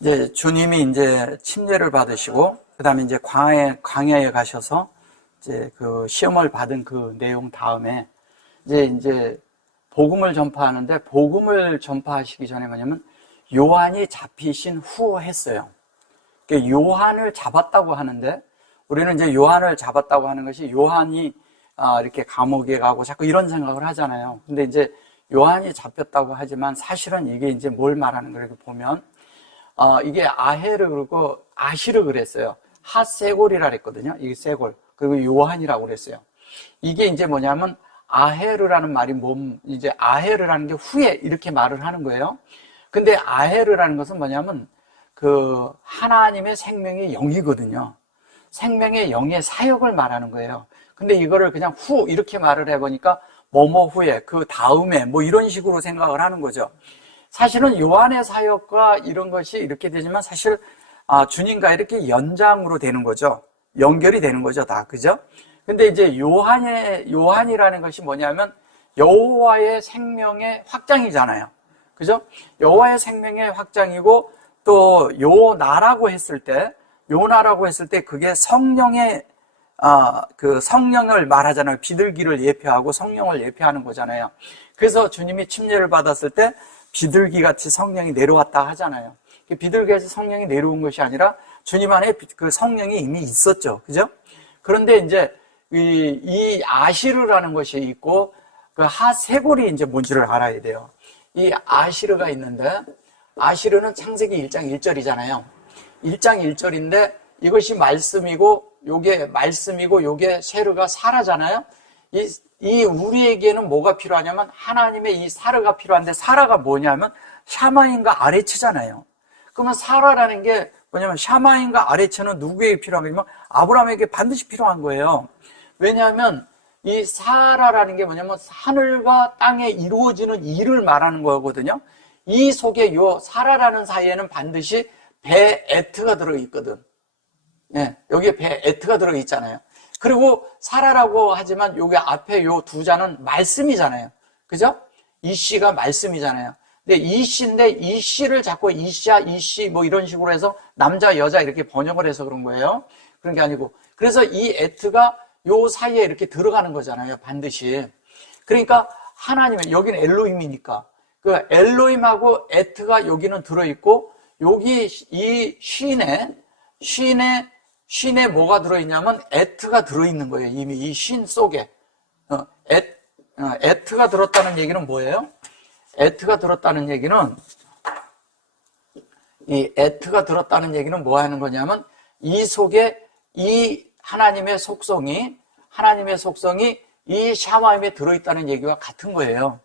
이제 주님이 이제 침례를 받으시고, 그 다음에 이제 광야에 가셔서 이제 그 시험을 받은 그 내용 다음에 이제 복음을 전파하는데, 복음을 전파하시기 전에 뭐냐면 요한이 잡히신 후 했어요. 그러니까 요한을 잡았다고 하는데, 우리는 이제 요한을 잡았다고 하는 것이 요한이 이렇게 감옥에 가고 자꾸 이런 생각을 하잖아요. 근데 이제 요한이 잡혔다고 하지만 사실은 이게 이제 뭘 말하는 거라고 보면, 이게 아헤르 그러고 아시르 그랬어요. 핫세골이라 그랬거든요. 이게 세골. 그리고 요한이라고 그랬어요. 이게 이제 뭐냐면 아헤르라는 말이 이제 아헤르라는 게 후에 이렇게 말을 하는 거예요. 근데 아헤르라는 것은 뭐냐면 그 하나님의 생명의 영이거든요. 생명의 영의 사역을 말하는 거예요. 근데 이거를 그냥 후 이렇게 말을 해보니까 뭐뭐 후에 그 다음에 뭐 이런 식으로 생각을 하는 거죠. 사실은 요한의 사역과 이런 것이 이렇게 되지만 사실 주님과 이렇게 연장으로 되는 거죠. 연결이 되는 거죠, 다. 그죠? 근데 이제 요한이라는 것이 뭐냐면 여호와의 생명의 확장이잖아요. 그죠? 여호와의 생명의 확장이고, 또 요나라고 했을 때 그게 성령의 그 성령을 말하잖아요. 비둘기를 예표하고 성령을 예표하는 거잖아요. 그래서 주님이 침례를 받았을 때 비둘기같이 성령이 내려왔다 하잖아요. 비둘기같이 성령이 내려온 것이 아니라 주님 안에 그 성령이 이미 있었죠. 그죠? 그런데 이제 이 아시르라는 것이 있고, 그 하세골이 이제 뭔지를 알아야 돼요. 이 아시르가 있는데, 아시르는 창세기 1장 1절이잖아요. 1장 1절인데 이것이 말씀이고 요게 세르가 사라잖아요. 이 우리에게는 뭐가 필요하냐면 하나님의 이 사르가 필요한데, 사라가 뭐냐면 샤마인과 아레츠잖아요. 그러면 사라라는 게 뭐냐면 샤마인과 아레츠는 누구에게 필요한 거냐면 아브라함에게 반드시 필요한 거예요. 왜냐하면 이 사라라는 게 뭐냐면 하늘과 땅에 이루어지는 일을 말하는 거거든요. 이 속에 요 사라라는 사이에는 반드시 배 에트가 들어있거든. 네, 여기에 배 에트가 들어있잖아요. 그리고 사라라고 하지만 여기 앞에 요 두 자는 말씀이잖아요. 그죠? 이 씨가 말씀이잖아요. 근데 이 씨인데 이 씨를 자꾸 이씨야, 이씨 뭐 이런 식으로 해서 남자, 여자 이렇게 번역을 해서 그런 거예요. 그런 게 아니고. 그래서 이 에트가 요 사이에 이렇게 들어가는 거잖아요. 반드시. 그러니까 하나님은, 여기는 엘로힘이니까. 그 엘로힘하고 에트가 여기는 들어있고, 여기 이 쉰에 뭐가 들어있냐면 에트가 들어있는 거예요. 이미 이 쉰 속에. 에트가 들었다는 얘기는 뭐예요? 에트가 들었다는 얘기는, 이 에트가 들었다는 얘기는 뭐 하는 거냐면 이 속에 이 하나님의 속성이 이 샤마임에 들어있다는 얘기와 같은 거예요.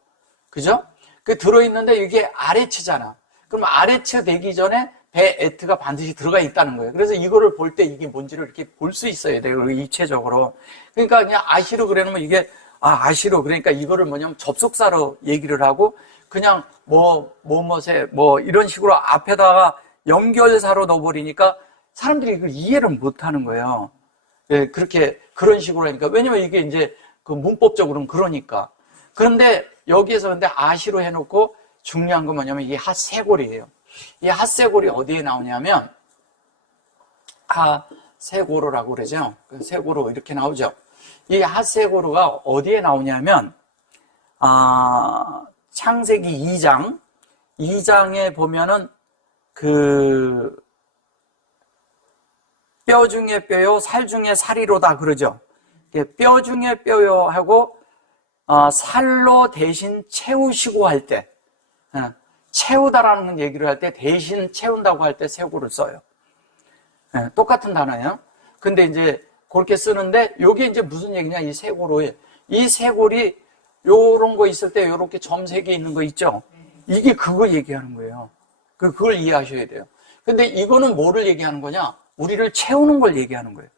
그죠? 그 들어있는데 이게 아레츠잖아. 그럼 아레츠 되기 전에 배 에트가 반드시 들어가 있다는 거예요. 그래서 이거를 볼 때 이게 뭔지를 이렇게 볼 수 있어야 돼요. 입체적으로. 그러니까 그냥 아시로 그래놓으면 이게, 아시로. 그러니까 이거를 뭐냐면 접속사로 얘기를 하고, 그냥 뭐뭐세 이런 식으로 앞에다가 연결사로 넣어버리니까 사람들이 이걸 이해를 못 하는 거예요. 예, 그런 식으로 하니까. 왜냐면 이게 이제 그 문법적으로는 그러니까. 그런데 여기에서 근데 아시로 해놓고 중요한 건 뭐냐면 이게 핫세골이에요. 이 핫세골이 어디에 나오냐면, 핫세고로라고 그러죠. 세고로 이렇게 나오죠. 이 핫세고로가 어디에 나오냐면, 창세기 2장에 보면은 뼈 중에 뼈요, 살 중에 살이로다 그러죠. 뼈 중에 뼈요 하고, 살로 대신 채우시고 할 때, 채우다라는 얘기를 할 때, 대신 채운다고 할 때 세고를 써요. 똑같은 단어예요. 근데 이제 그렇게 쓰는데, 요게 이제 무슨 얘기냐, 이 세고로에. 이 세골이 요런 거 있을 때 요렇게 점 3개 있는 거 있죠? 이게 그거 얘기하는 거예요. 그걸 이해하셔야 돼요. 근데 이거는 뭐를 얘기하는 거냐? 우리를 채우는 걸 얘기하는 거예요.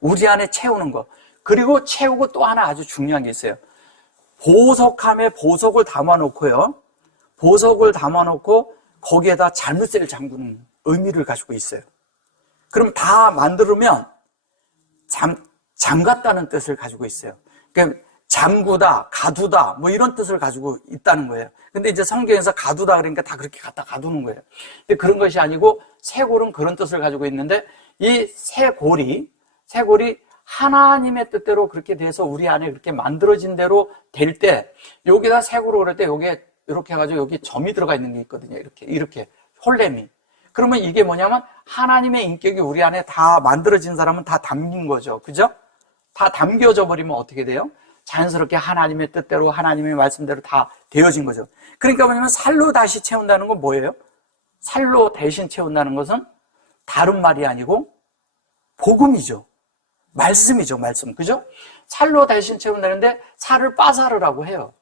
우리 안에 채우는 거. 그리고 채우고 또 하나 아주 중요한 게 있어요. 보석함에 보석을 담아놓고요. 보석을 담아놓고 거기에다 자물쇠를 잠그는 의미를 가지고 있어요. 그럼 다 만들면 잠갔다는 뜻을 가지고 있어요. 그러니까 잠그다, 가두다, 뭐 이런 뜻을 가지고 있다는 거예요. 근데 이제 성경에서 가두다 그러니까 다 그렇게 갖다 가두는 거예요. 근데 그런 것이 아니고 쇄골은 그런 뜻을 가지고 있는데 이 쇄골이 하나님의 뜻대로 그렇게 돼서 우리 안에 그렇게 만들어진 대로 될 때 여기다 쇄골로 그럴 때 여기에 이렇게 해가지고 여기 점이 들어가 있는 게 있거든요. 이렇게 홀렘이. 그러면 이게 뭐냐면 하나님의 인격이 우리 안에 다 만들어진 사람은 다 담긴 거죠. 그죠? 다 담겨져 버리면 어떻게 돼요? 자연스럽게 하나님의 뜻대로 하나님의 말씀대로 다 되어진 거죠. 그러니까 뭐냐면 살로 다시 채운다는 건 뭐예요? 살로 대신 채운다는 것은 다른 말이 아니고 복음이죠. 말씀이죠, 말씀. 그죠? 살로 대신 채운다는데 살을 빠사르라고 해요.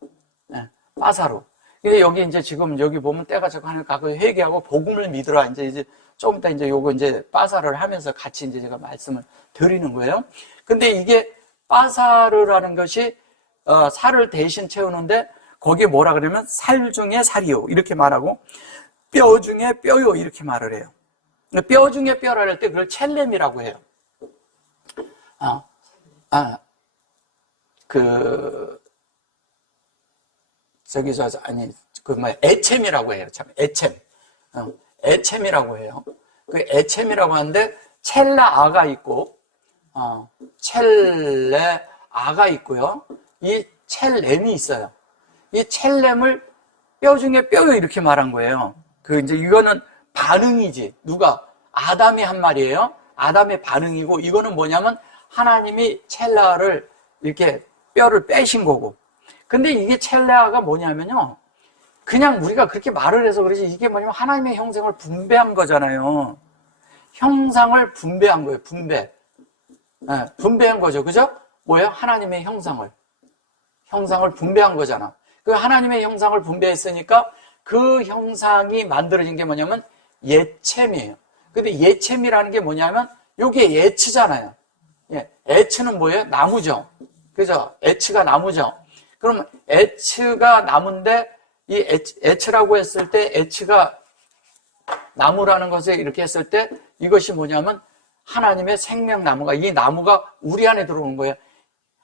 네, 빠사로. 근데 여기 이제 지금 여기 보면 때가 자꾸 하니까 그 회개하고 복음을 믿으라. 이제 조금 이따 이제 요거 이제 빠사를 하면서 같이 이제 제가 말씀을 드리는 거예요. 근데 이게 빠사르라는 것이 살을 대신 채우는데 거기에 뭐라 그러면 살 중에 살이요 이렇게 말하고 뼈 중에 뼈요 이렇게 말을 해요. 뼈 중에 뼈라 할 때 그걸 첼렘이라고 해요. 애챔이라고 해요. 참, 애챔. 애챔이라고 해요. 그 애챔이라고 하는데 첼라아가 있고 첼레아가 있고요. 이 첼렘이 있어요. 이 첼렘을 뼈 중에 뼈요 이렇게 말한 거예요. 이제 이거는 반응이지. 누가? 아담이 한 말이에요. 아담의 반응이고 이거는 뭐냐면 하나님이 첼라를 이렇게 뼈를 빼신 거고. 근데 이게 첼라가 뭐냐면요. 그냥 우리가 그렇게 말을 해서 그러지 이게 뭐냐면 하나님의 형상을 분배한 거잖아요. 형상을 분배한 거예요. 네, 분배한 거죠. 그죠? 뭐예요? 하나님의 형상을 분배한 거잖아. 그 하나님의 형상을 분배했으니까 그 형상이 만들어진 게 뭐냐면 예챔이에요. 근데 예챔이라는 게 뭐냐면 요게 예츠잖아요. 예, 에츠는 뭐예요? 나무죠. 그죠? 에츠가 나무죠. 그럼 에츠가 나무인데 이 에츠라고 했을 때 에츠가 나무라는 것을 이렇게 했을 때 이것이 뭐냐면 하나님의 생명나무가 이 나무가 우리 안에 들어오는 거예요.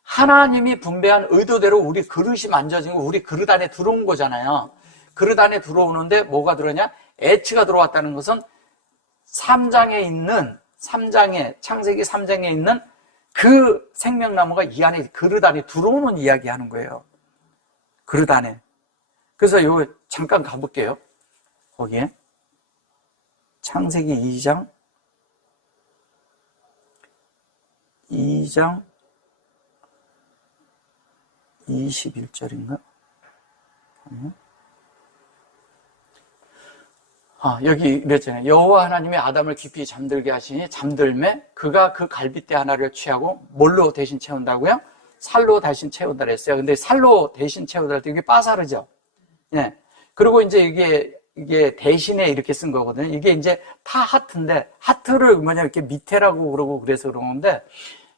하나님이 분배한 의도대로 우리 그릇이 만져진 거 우리 그릇 안에 들어온 거잖아요. 그릇 안에 들어오는데 뭐가 들어오냐? 에츠가 들어왔다는 것은 창세기 3장에 있는 그 생명나무가 이 안에 그릇 안에 들어오는 이야기 하는 거예요. 그릇 안에. 그래서 요거 잠깐 가볼게요. 거기에 창세기 2장 21절인가? 여기 이랬잖아요. 여호와 하나님이 아담을 깊이 잠들게 하시니 잠들매 그가 그 갈빗대 하나를 취하고 뭘로 대신 채운다고요? 살로 대신 채운다 그랬어요. 근데 살로 대신 채우다 할 때 이게 빠사르죠. 예. 그리고 이제 이게 대신에 이렇게 쓴 거거든요. 이게 이제 타하트인데 하트를 뭐냐 이렇게 밑에라고 그러고 그래서 그런 건데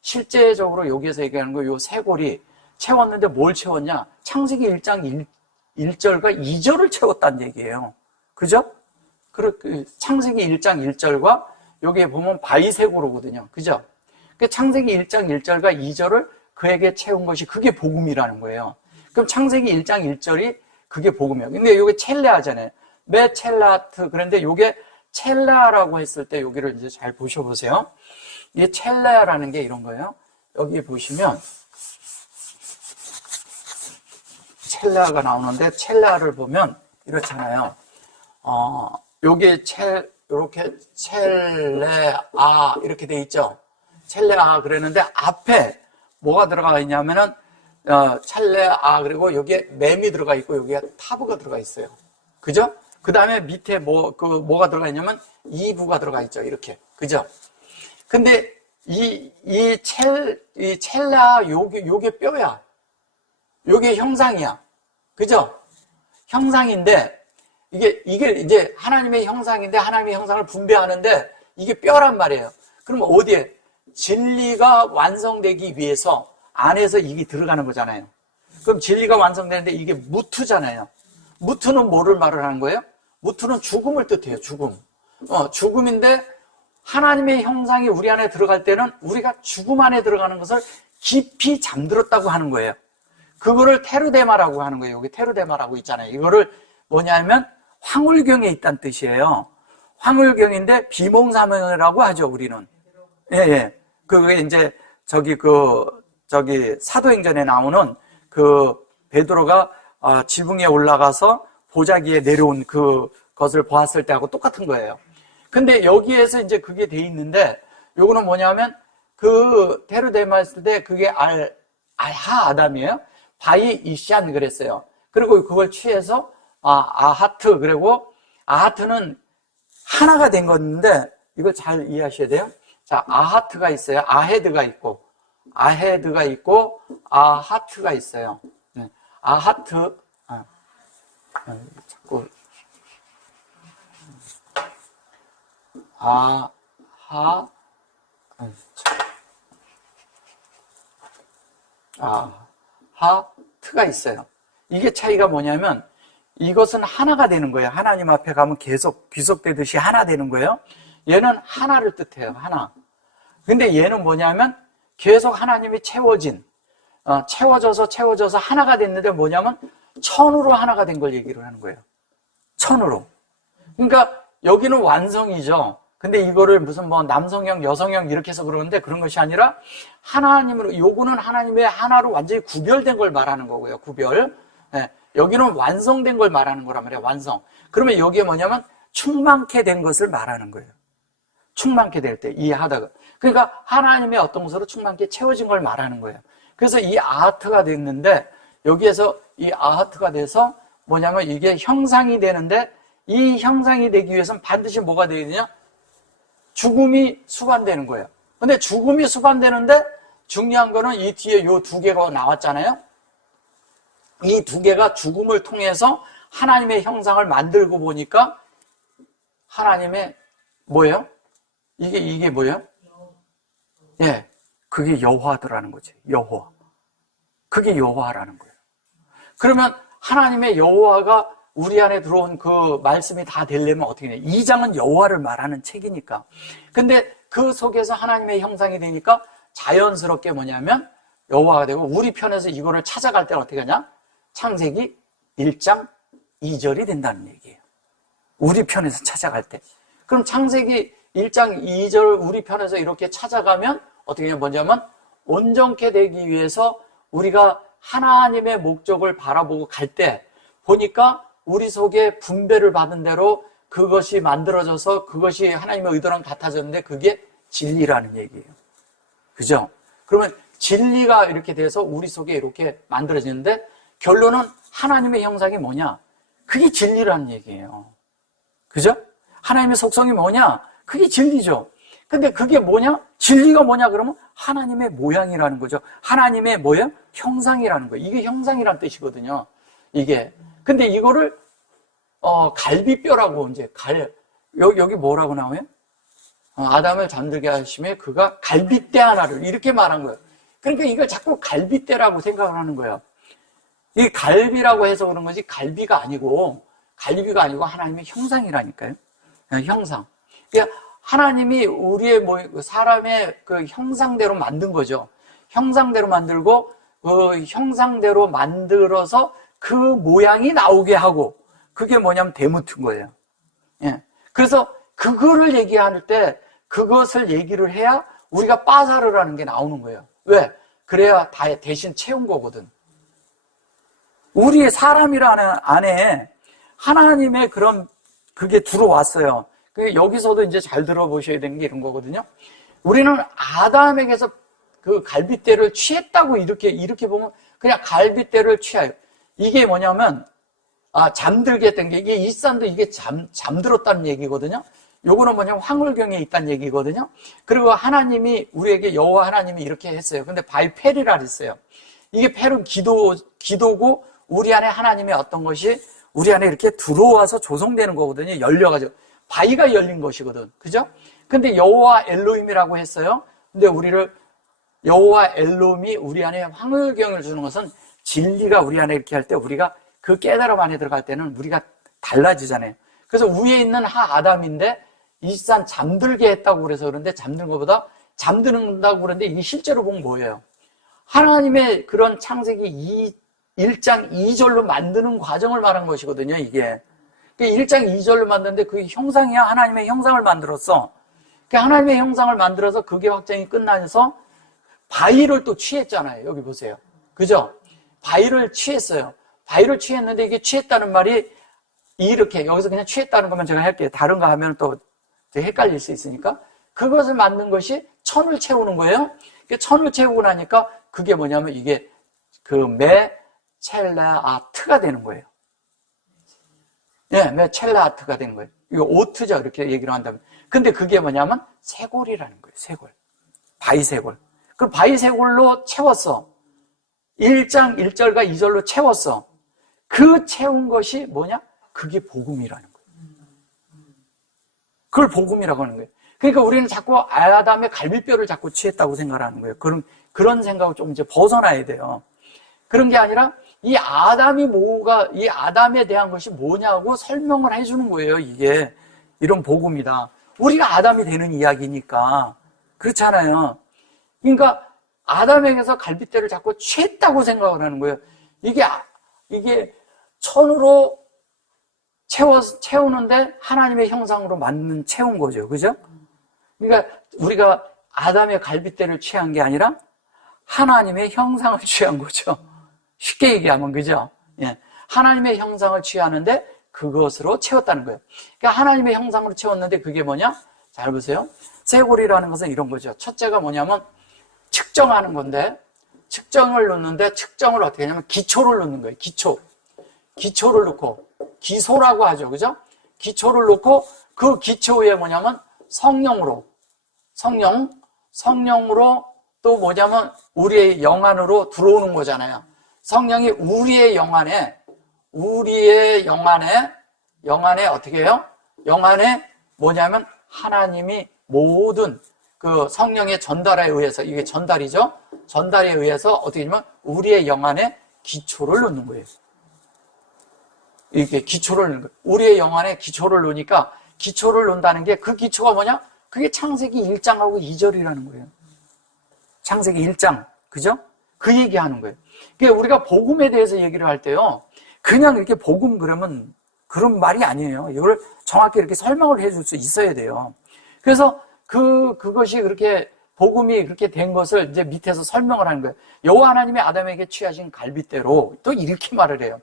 실제적으로 여기에서 얘기하는 거 요 쇄골이 채웠는데 뭘 채웠냐? 창세기 1장 1절과 2절을 채웠다는 얘기예요. 그죠? 창세기 1장 1절과 여기에 보면 바이세고로거든요. 그죠? 창세기 1장 1절과 2절을 그에게 채운 것이 그게 복음이라는 거예요. 그럼 창세기 1장 1절이 그게 복음이에요. 근데 여기 첼레아잖아요. 메 첼라트. 그런데 요게 첼라라고 했을 때 여기를 이제 잘 보셔보세요. 이 첼레아라는 게 이런 거예요. 여기 보시면 첼레아가 나오는데 첼레아를 보면 이렇잖아요. 요게 이렇게 첼레아 이렇게 돼 있죠. 첼레아 그랬는데 앞에 뭐가 들어가 있냐면은 첼레아 그리고 여기에 맴이 들어가 있고 여기에 타브가 들어가 있어요. 그죠? 그 다음에 밑에 뭐가 들어가 있냐면 이브가 들어가 있죠. 이렇게. 그죠? 근데 이 첼레아 요게 뼈야. 요게 형상이야. 그죠? 형상인데 이게 이제 하나님의 형상인데 하나님의 형상을 분배하는데 이게 뼈란 말이에요. 그럼 어디에? 진리가 완성되기 위해서 안에서 이게 들어가는 거잖아요. 그럼 진리가 완성되는데 이게 무트잖아요. 무트는 뭐를 말을 하는 거예요? 무트는 죽음을 뜻해요. 죽음. 죽음인데 하나님의 형상이 우리 안에 들어갈 때는 우리가 죽음 안에 들어가는 것을 깊이 잠들었다고 하는 거예요. 그거를 테르데마라고 하는 거예요. 여기 테르데마라고 있잖아요. 이거를 뭐냐면 황홀경에 있다는 뜻이에요. 황홀경인데 비몽사몽이라고 하죠, 우리는. 예, 예. 그게 이제 저기 사도행전에 나오는 그 베드로가 지붕에 올라가서 보자기에 내려온 그것을 보았을 때하고 똑같은 거예요. 근데 여기에서 이제 그게 돼 있는데 요거는 뭐냐면 그 테르데마 했을 때 그게 알하 아담이에요. 바이 이시안 그랬어요. 그리고 그걸 취해서 아하트, 그리고 아하트는 하나가 된 건데 이걸 잘 이해하셔야 돼요. 자, 아하트가 있어요. 아헤드가 있고 아하트가 있어요. 네. 아하트, 자꾸 아하트가 있어요. 이게 차이가 뭐냐면 이것은 하나가 되는 거예요. 하나님 앞에 가면 계속 귀속되듯이 하나 되는 거예요. 얘는 하나를 뜻해요. 하나. 근데 얘는 뭐냐면 계속 하나님이 채워져서 하나가 됐는데 뭐냐면 천으로 하나가 된 걸 얘기를 하는 거예요. 천으로. 그러니까 여기는 완성이죠. 근데 이거를 무슨 뭐 남성형, 여성형 이렇게 해서 그러는데 그런 것이 아니라 하나님으로, 요거는 하나님의 하나로 완전히 구별된 걸 말하는 거고요. 구별. 네. 여기는 완성된 걸 말하는 거란 말이에요. 완성. 그러면 여기에 뭐냐면 충만케 된 것을 말하는 거예요. 충만케 될 때, 이해하다가. 그러니까 하나님의 어떤 것으로 충만케 채워진 걸 말하는 거예요. 그래서 이 아하트가 됐는데 여기에서 이 아하트가 돼서 뭐냐면 이게 형상이 되는데 이 형상이 되기 위해서는 반드시 뭐가 되어야 되냐? 죽음이 수반되는 거예요. 근데 죽음이 수반되는데 중요한 거는 이 뒤에 요 두 개가 나왔잖아요. 이 두 개가 죽음을 통해서 하나님의 형상을 만들고 보니까 하나님의 뭐예요? 이게 뭐예요? 예, 그게 여호와더라는 거지. 여호와. 그게 여호와라는 거예요. 그러면 하나님의 여호와가 우리 안에 들어온 그 말씀이 다 되려면 어떻게 해야 돼요? 2장은 여호와를 말하는 책이니까. 근데 그 속에서 하나님의 형상이 되니까 자연스럽게 뭐냐면 여호와가 되고 우리 편에서 이거를 찾아갈 때는 어떻게 하냐? 창세기 1장 2절이 된다는 얘기예요. 우리 편에서 찾아갈 때. 그럼 창세기 1장 2절 우리 편에서 이렇게 찾아가면 어떻게 하냐? 뭐냐면 온전케 되기 위해서 우리가 하나님의 목적을 바라보고 갈 때 보니까 우리 속에 분배를 받은 대로 그것이 만들어져서 그것이 하나님의 의도랑 같아졌는데 그게 진리라는 얘기예요. 그죠? 그러면 진리가 이렇게 돼서 우리 속에 이렇게 만들어지는데 결론은 하나님의 형상이 뭐냐? 그게 진리라는 얘기예요. 그죠? 하나님의 속성이 뭐냐? 그게 진리죠. 근데 그게 뭐냐? 진리가 뭐냐? 그러면 하나님의 모양이라는 거죠. 하나님의 뭐예요? 형상이라는 거예요. 이게 형상이라는 뜻이거든요. 이게. 근데 이거를 갈비뼈라고 이제 여기 뭐라고 나와요? 아담을 잠들게 하심에 그가 갈빗대 하나를 이렇게 말한 거예요. 그러니까 이걸 자꾸 갈빗대라고 생각을 하는 거예요. 이 갈비라고 해서 그런 거지 갈비가 아니고 하나님의 형상이라니까요. 형상. 그러니까 하나님이 우리의 사람의 그 형상대로 만든 거죠. 형상대로 만들고 그 형상대로 만들어서 그 모양이 나오게 하고 그게 뭐냐면 대묻은 거예요. 예. 그래서 그거를 얘기할 때 그것을 얘기를 해야 우리가 빠사르라는 게 나오는 거예요. 왜? 그래야 다 대신 채운 거거든. 우리의 사람이라는 안에 하나님의 그런 그게 들어왔어요. 여기서도 이제 잘 들어보셔야 되는 게 이런 거거든요. 우리는 아담에게서 그 갈빗대를 취했다고 이렇게 보면 그냥 갈빗대를 취해요. 이게 뭐냐면 잠들게 했던 게 이게 이산도 이게 잠들었다는 얘기거든요. 요거는 뭐냐면 황홀경에 있다는 얘기거든요. 그리고 하나님이 우리에게 여호와 하나님이 이렇게 했어요. 근데 바이 페리라 했어요. 이게 페는 기도고 우리 안에 하나님의 어떤 것이 우리 안에 이렇게 들어와서 조성되는 거거든요. 열려가지고 바위가 열린 것이거든. 그죠? 근데 여호와 엘로힘이라고 했어요. 근데 우리를 여호와 엘로힘이 우리 안에 황홀경을 주는 것은 진리가 우리 안에 이렇게 할 때 우리가 그 깨달음 안에 들어갈 때는 우리가 달라지잖아요. 그래서 위에 있는 아담인데 이산 잠들게 했다고 그래서 그런데 잠든 것보다 잠드는다고 그러는데 이게 실제로 보면 뭐예요? 하나님의 그런 창세기 1장 2절로 만드는 과정을 말한 것이거든요, 이게. 1장 2절로 만드는데 그게 형상이야. 하나님의 형상을 만들었어. 하나님의 형상을 만들어서 그게 확정이 끝나서 바위를 또 취했잖아요. 여기 보세요. 그죠? 바위를 취했어요. 바위를 취했는데 이게 취했다는 말이 이렇게 여기서 그냥 취했다는 것만 제가 할게요. 다른 거 하면 또 헷갈릴 수 있으니까. 그것을 만든 것이 천을 채우는 거예요. 천을 채우고 나니까 그게 뭐냐면 이게 그 메첼라아트가 되는 거예요. 예, 메첼라아트가 되는 거예요. 이거 오트죠. 이렇게 얘기를 한다면. 근데 그게 뭐냐면 쇄골이라는 거예요. 쇄골. 바위쇄골. 그 바위쇄골로 채웠어. 1장 1절과 2절로 채웠어. 그 채운 것이 뭐냐? 그게 복음이라는 거예요. 그걸 복음이라고 하는 거예요. 그러니까 우리는 자꾸 아담의 갈비뼈를 자꾸 취했다고 생각하는 거예요. 그런 생각을 좀 이제 벗어나야 돼요. 그런 게 아니라 이 아담에 대한 것이 뭐냐고 설명을 해주는 거예요. 이게 이런 복음이다. 우리가 아담이 되는 이야기니까. 그렇잖아요. 그러니까 아담에게서 갈빗대를 자꾸 취했다고 생각을 하는 거예요. 이게 천으로 채우는데 하나님의 형상으로 채운 거죠. 그죠? 그러니까 우리가 아담의 갈빗대를 취한 게 아니라 하나님의 형상을 취한 거죠. 쉽게 얘기하면, 그죠? 예. 하나님의 형상을 취하는데 그것으로 채웠다는 거예요. 그러니까 하나님의 형상으로 채웠는데 그게 뭐냐? 잘 보세요. 쇄골이라는 것은 이런 거죠. 첫째가 뭐냐면 측정하는 건데, 측정을 놓는데 측정을 어떻게 하냐면 기초를 놓는 거예요. 기초를 놓고, 기소라고 하죠. 그죠? 기초를 놓고 그 기초 위에 뭐냐면 성령으로 또 뭐냐면 우리의 영 안으로 들어오는 거잖아요. 성령이 우리의 영 안에 어떻게 해요? 영 안에 뭐냐면 하나님이 모든 그 성령의 전달에 의해서, 이게 전달이죠? 전달에 의해서 어떻게 하냐면 우리의 영 안에 기초를 놓는 거예요. 이렇게 기초를 놓는 거예요. 우리의 영 안에 기초를 놓으니까 기초를 놓는다는 게 그 기초가 뭐냐? 그게 창세기 1장하고 2절이라는 거예요. 창세기 1장. 그죠? 그 얘기하는 거예요. 그러니까 우리가 복음에 대해서 얘기를 할 때요. 그냥 이렇게 복음 그러면 그런 말이 아니에요. 이걸 정확히 이렇게 설명을 해줄 수 있어야 돼요. 그래서 그것이 그렇게 복음이 그렇게 된 것을 이제 밑에서 설명을 하는 거예요. 여호와 하나님이 아담에게 취하신 갈빗대로 또 이렇게 말을 해요.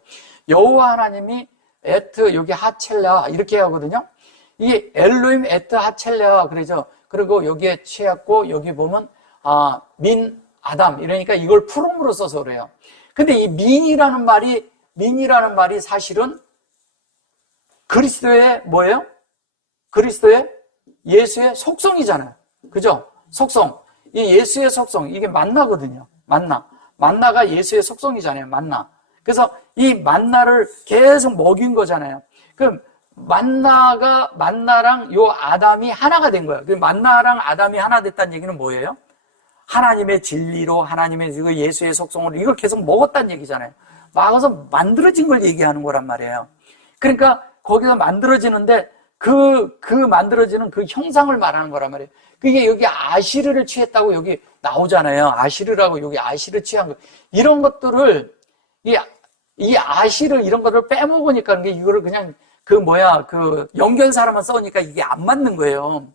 여호와 하나님이 에트 여기 하첼라 이렇게 하거든요. 이게 엘로임 에트 하첼라 그러죠. 그리고 여기에 취했고 여기 보면 민 아담 이러니까 이걸 풀음으로 써서 그래요. 근데 이 민이라는 말이 사실은 그리스도의 뭐예요? 그리스도의 예수의 속성이잖아요. 그죠? 속성. 이 예수의 속성, 이게 만나거든요. 만나가 예수의 속성이잖아요. 만나. 그래서 이 만나를 계속 먹인 거잖아요. 그럼 만나랑 요 아담이 하나가 된 거예요. 그 만나랑 아담이 하나 됐다는 얘기는 뭐예요? 하나님의 진리로, 하나님의 그 예수의 속성으로 이걸 계속 먹었다는 얘기잖아요. 먹어서 만들어진 걸 얘기하는 거란 말이에요. 그러니까 거기서 만들어지는데 그 만들어지는 그 형상을 말하는 거란 말이에요. 그게 여기 아시르를 취했다고 여기 나오잖아요. 아시르라고 여기 아시르 취한 거. 이런 것들을, 이 아시르 이런 것들을 빼먹으니까 이거를 그냥 연결사로만 써니까 이게 안 맞는 거예요.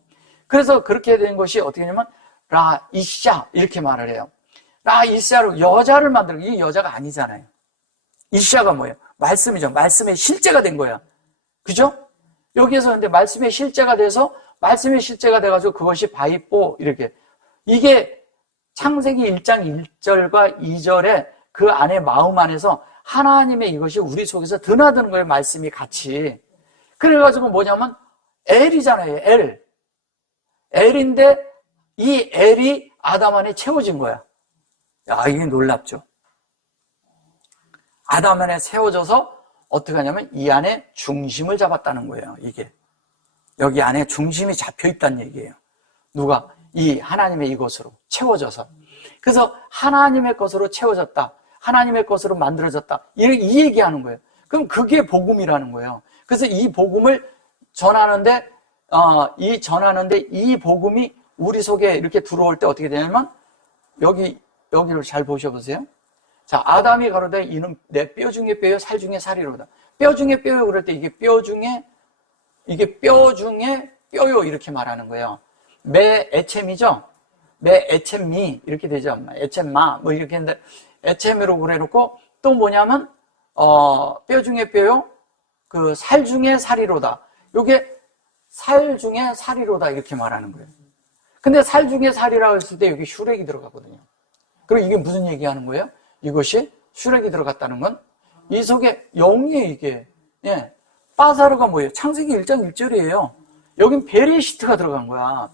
그래서 그렇게 된 것이 어떻게 하냐면, 라 이샤 이렇게 말을 해요. 라 이샤로 여자를 만들고, 이게 여자가 아니잖아요. 이샤가 뭐예요? 말씀이죠. 말씀의 실제가 된 거야. 그죠? 여기에서 근데 말씀의 실제가 돼가지고 그것이 바이뽀 이렇게. 이게 창세기 1장 1절과 2절에 그 안에 마음 안에서 하나님의 이것이 우리 속에서 드나드는 거예요. 말씀이 같이. 그래가지고 뭐냐면 엘이잖아요. 엘인데 이 엘이 아담 안에 채워진 거야. 야, 이게 놀랍죠. 아담 안에 세워져서 어떻게 하냐면 이 안에 중심을 잡았다는 거예요. 이게 여기 안에 중심이 잡혀 있다는 얘기예요. 누가? 이 하나님의 이것으로 채워져서. 그래서 하나님의 것으로 채워졌다, 하나님의 것으로 만들어졌다, 이 얘기하는 거예요. 그럼 그게 복음이라는 거예요. 그래서 이 복음을 전하는데 이 복음이 우리 속에 이렇게 들어올 때 어떻게 되냐면 여기를 잘 보셔보세요. 자, 아담이 가로되 이는 내 뼈 중에 뼈요 살 중에 살이로다. 뼈 중에 뼈요 그럴 때 이게 뼈 중에 뼈요 이렇게 말하는 거예요. 매 에쳔이죠. 매 에쳔미 이렇게 되죠. 에쳔마 뭐 이렇게 했는데 에쳔으로 그래놓고 또 뭐냐면 뼈 중에 뼈요 그 살 중에 살이로다. 요게 살 중에 살이로다 이렇게 말하는 거예요. 근데 살 중에 살이라고 했을 때 여기 슈렉이 들어가거든요. 그리고 이게 무슨 얘기하는 거예요? 이것이 슈렉이 들어갔다는 건 이 속에 영이에요, 이게. 예. 빠사르가 뭐예요? 창세기 1장 1절이에요. 여긴 베레시트가 들어간 거야.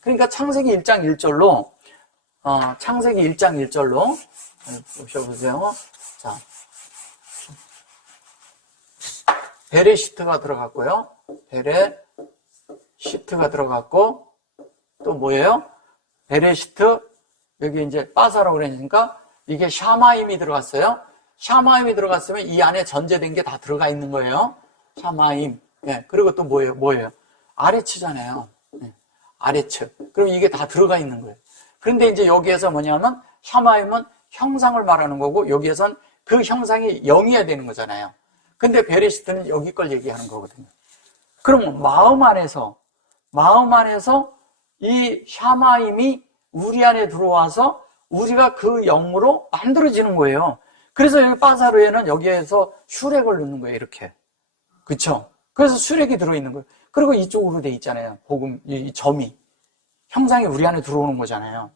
그러니까 창세기 1장 1절로, 창세기 1장 1절로, 보셔보세요. 자. 베레시트가 들어갔고요. 베레시트가 들어갔고, 또 뭐예요? 베레시트, 여기 이제 빠사라고 그러니까 이게 샤마임이 들어갔어요. 샤마임이 들어갔으면 이 안에 전제된 게 다 들어가 있는 거예요. 샤마임. 예. 그리고 또 뭐예요? 아레츠잖아요. 예. 아레츠. 그럼 이게 다 들어가 있는 거예요. 그런데 이제 여기에서 뭐냐면 샤마임은 형상을 말하는 거고 여기에선 그 형상이 영이어야 되는 거잖아요. 근데 베레시트는 여기 걸 얘기하는 거거든요. 그럼 마음 안에서 이 샤마임이 우리 안에 들어와서 우리가 그 영으로 만들어지는 거예요. 그래서 여기 빠사르에는 여기에서 슈렉을 넣는 거예요, 이렇게. 그쵸? 그래서 슈렉이 들어있는 거예요. 그리고 이쪽으로 돼 있잖아요. 복음, 이 점이. 형상이 우리 안에 들어오는 거잖아요.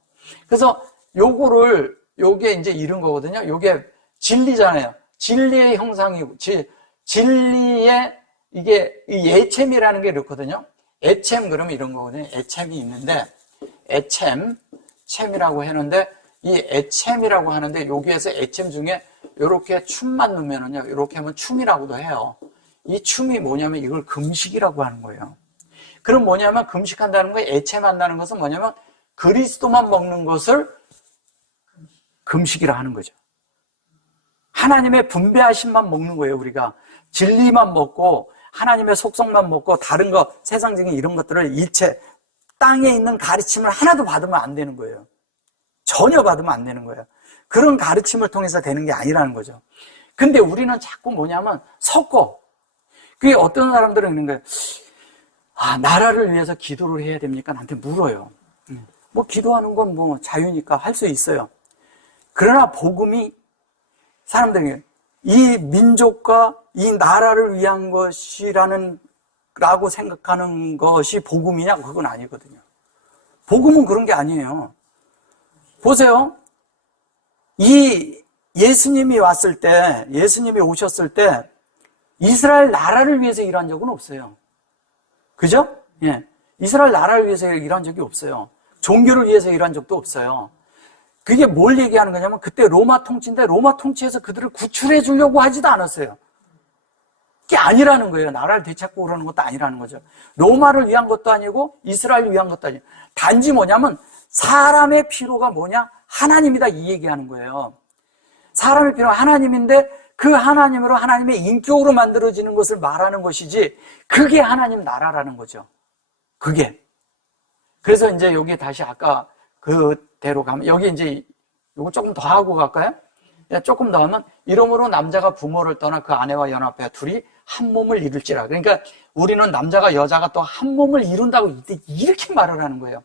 그래서 요게 이제 이런 거거든요. 요게 진리잖아요. 진리의 형상이고, 진리의 이게 이 에쳔이라는 게 이렇거든요. 에쳔 그러면 이런 거거든요. 에쳔이 있는데, 쳔이라고 했는데, 이 에쳔이라고 하는데 여기에서 에쳔 중에 이렇게 춤만 넣으면은요, 이렇게 하면 춤이라고도 해요. 이 춤이 뭐냐면 이걸 금식이라고 하는 거예요. 그럼 뭐냐면 금식한다는 거에 에쳔한다는 것은 뭐냐면 그리스도만 먹는 것을 금식이라 하는 거죠. 하나님의 분배하심만 먹는 거예요, 우리가. 진리만 먹고 하나님의 속성만 먹고 다른 거, 세상적인 이런 것들을 일체 땅에 있는 가르침을 하나도 받으면 안 되는 거예요. 전혀 받으면 안 되는 거예요. 그런 가르침을 통해서 되는 게 아니라는 거죠. 근데 우리는 자꾸 뭐냐면 섞어. 그게 어떤 사람들은 있는 거예요. 나라를 위해서 기도를 해야 됩니까? 나한테 물어요. 뭐 기도하는 건 뭐 자유니까 할 수 있어요. 그러나 복음이 사람들이 이 민족과 이 나라를 위한 것이라고 생각하는 것이 복음이냐? 그건 아니거든요. 복음은 그런 게 아니에요. 보세요. 이 예수님이 오셨을 때 이스라엘 나라를 위해서 일한 적은 없어요. 그죠? 예. 이스라엘 나라를 위해서 일한 적이 없어요. 종교를 위해서 일한 적도 없어요. 그게 뭘 얘기하는 거냐면 그때 로마 통치인데 로마 통치에서 그들을 구출해 주려고 하지도 않았어요. 그게 아니라는 거예요. 나라를 되찾고 그러는 것도 아니라는 거죠. 로마를 위한 것도 아니고 이스라엘을 위한 것도 아니고 단지 뭐냐면 사람의 필요가 뭐냐? 하나님이다 이 얘기하는 거예요. 사람의 필요가 하나님인데 그 하나님으로 하나님의 인격으로 만들어지는 것을 말하는 것이지 그게 하나님 나라라는 거죠. 그게. 그래서 이제 여기 다시 아까 그대로 가면 여기 이제 이거 조금 더 하고 갈까요? 조금 더 하면 이러므로 남자가 부모를 떠나 그 아내와 연합하여 둘이 한 몸을 이룰지라. 그러니까 우리는 남자가 여자가 또 한 몸을 이룬다고 이렇게 말을 하는 거예요.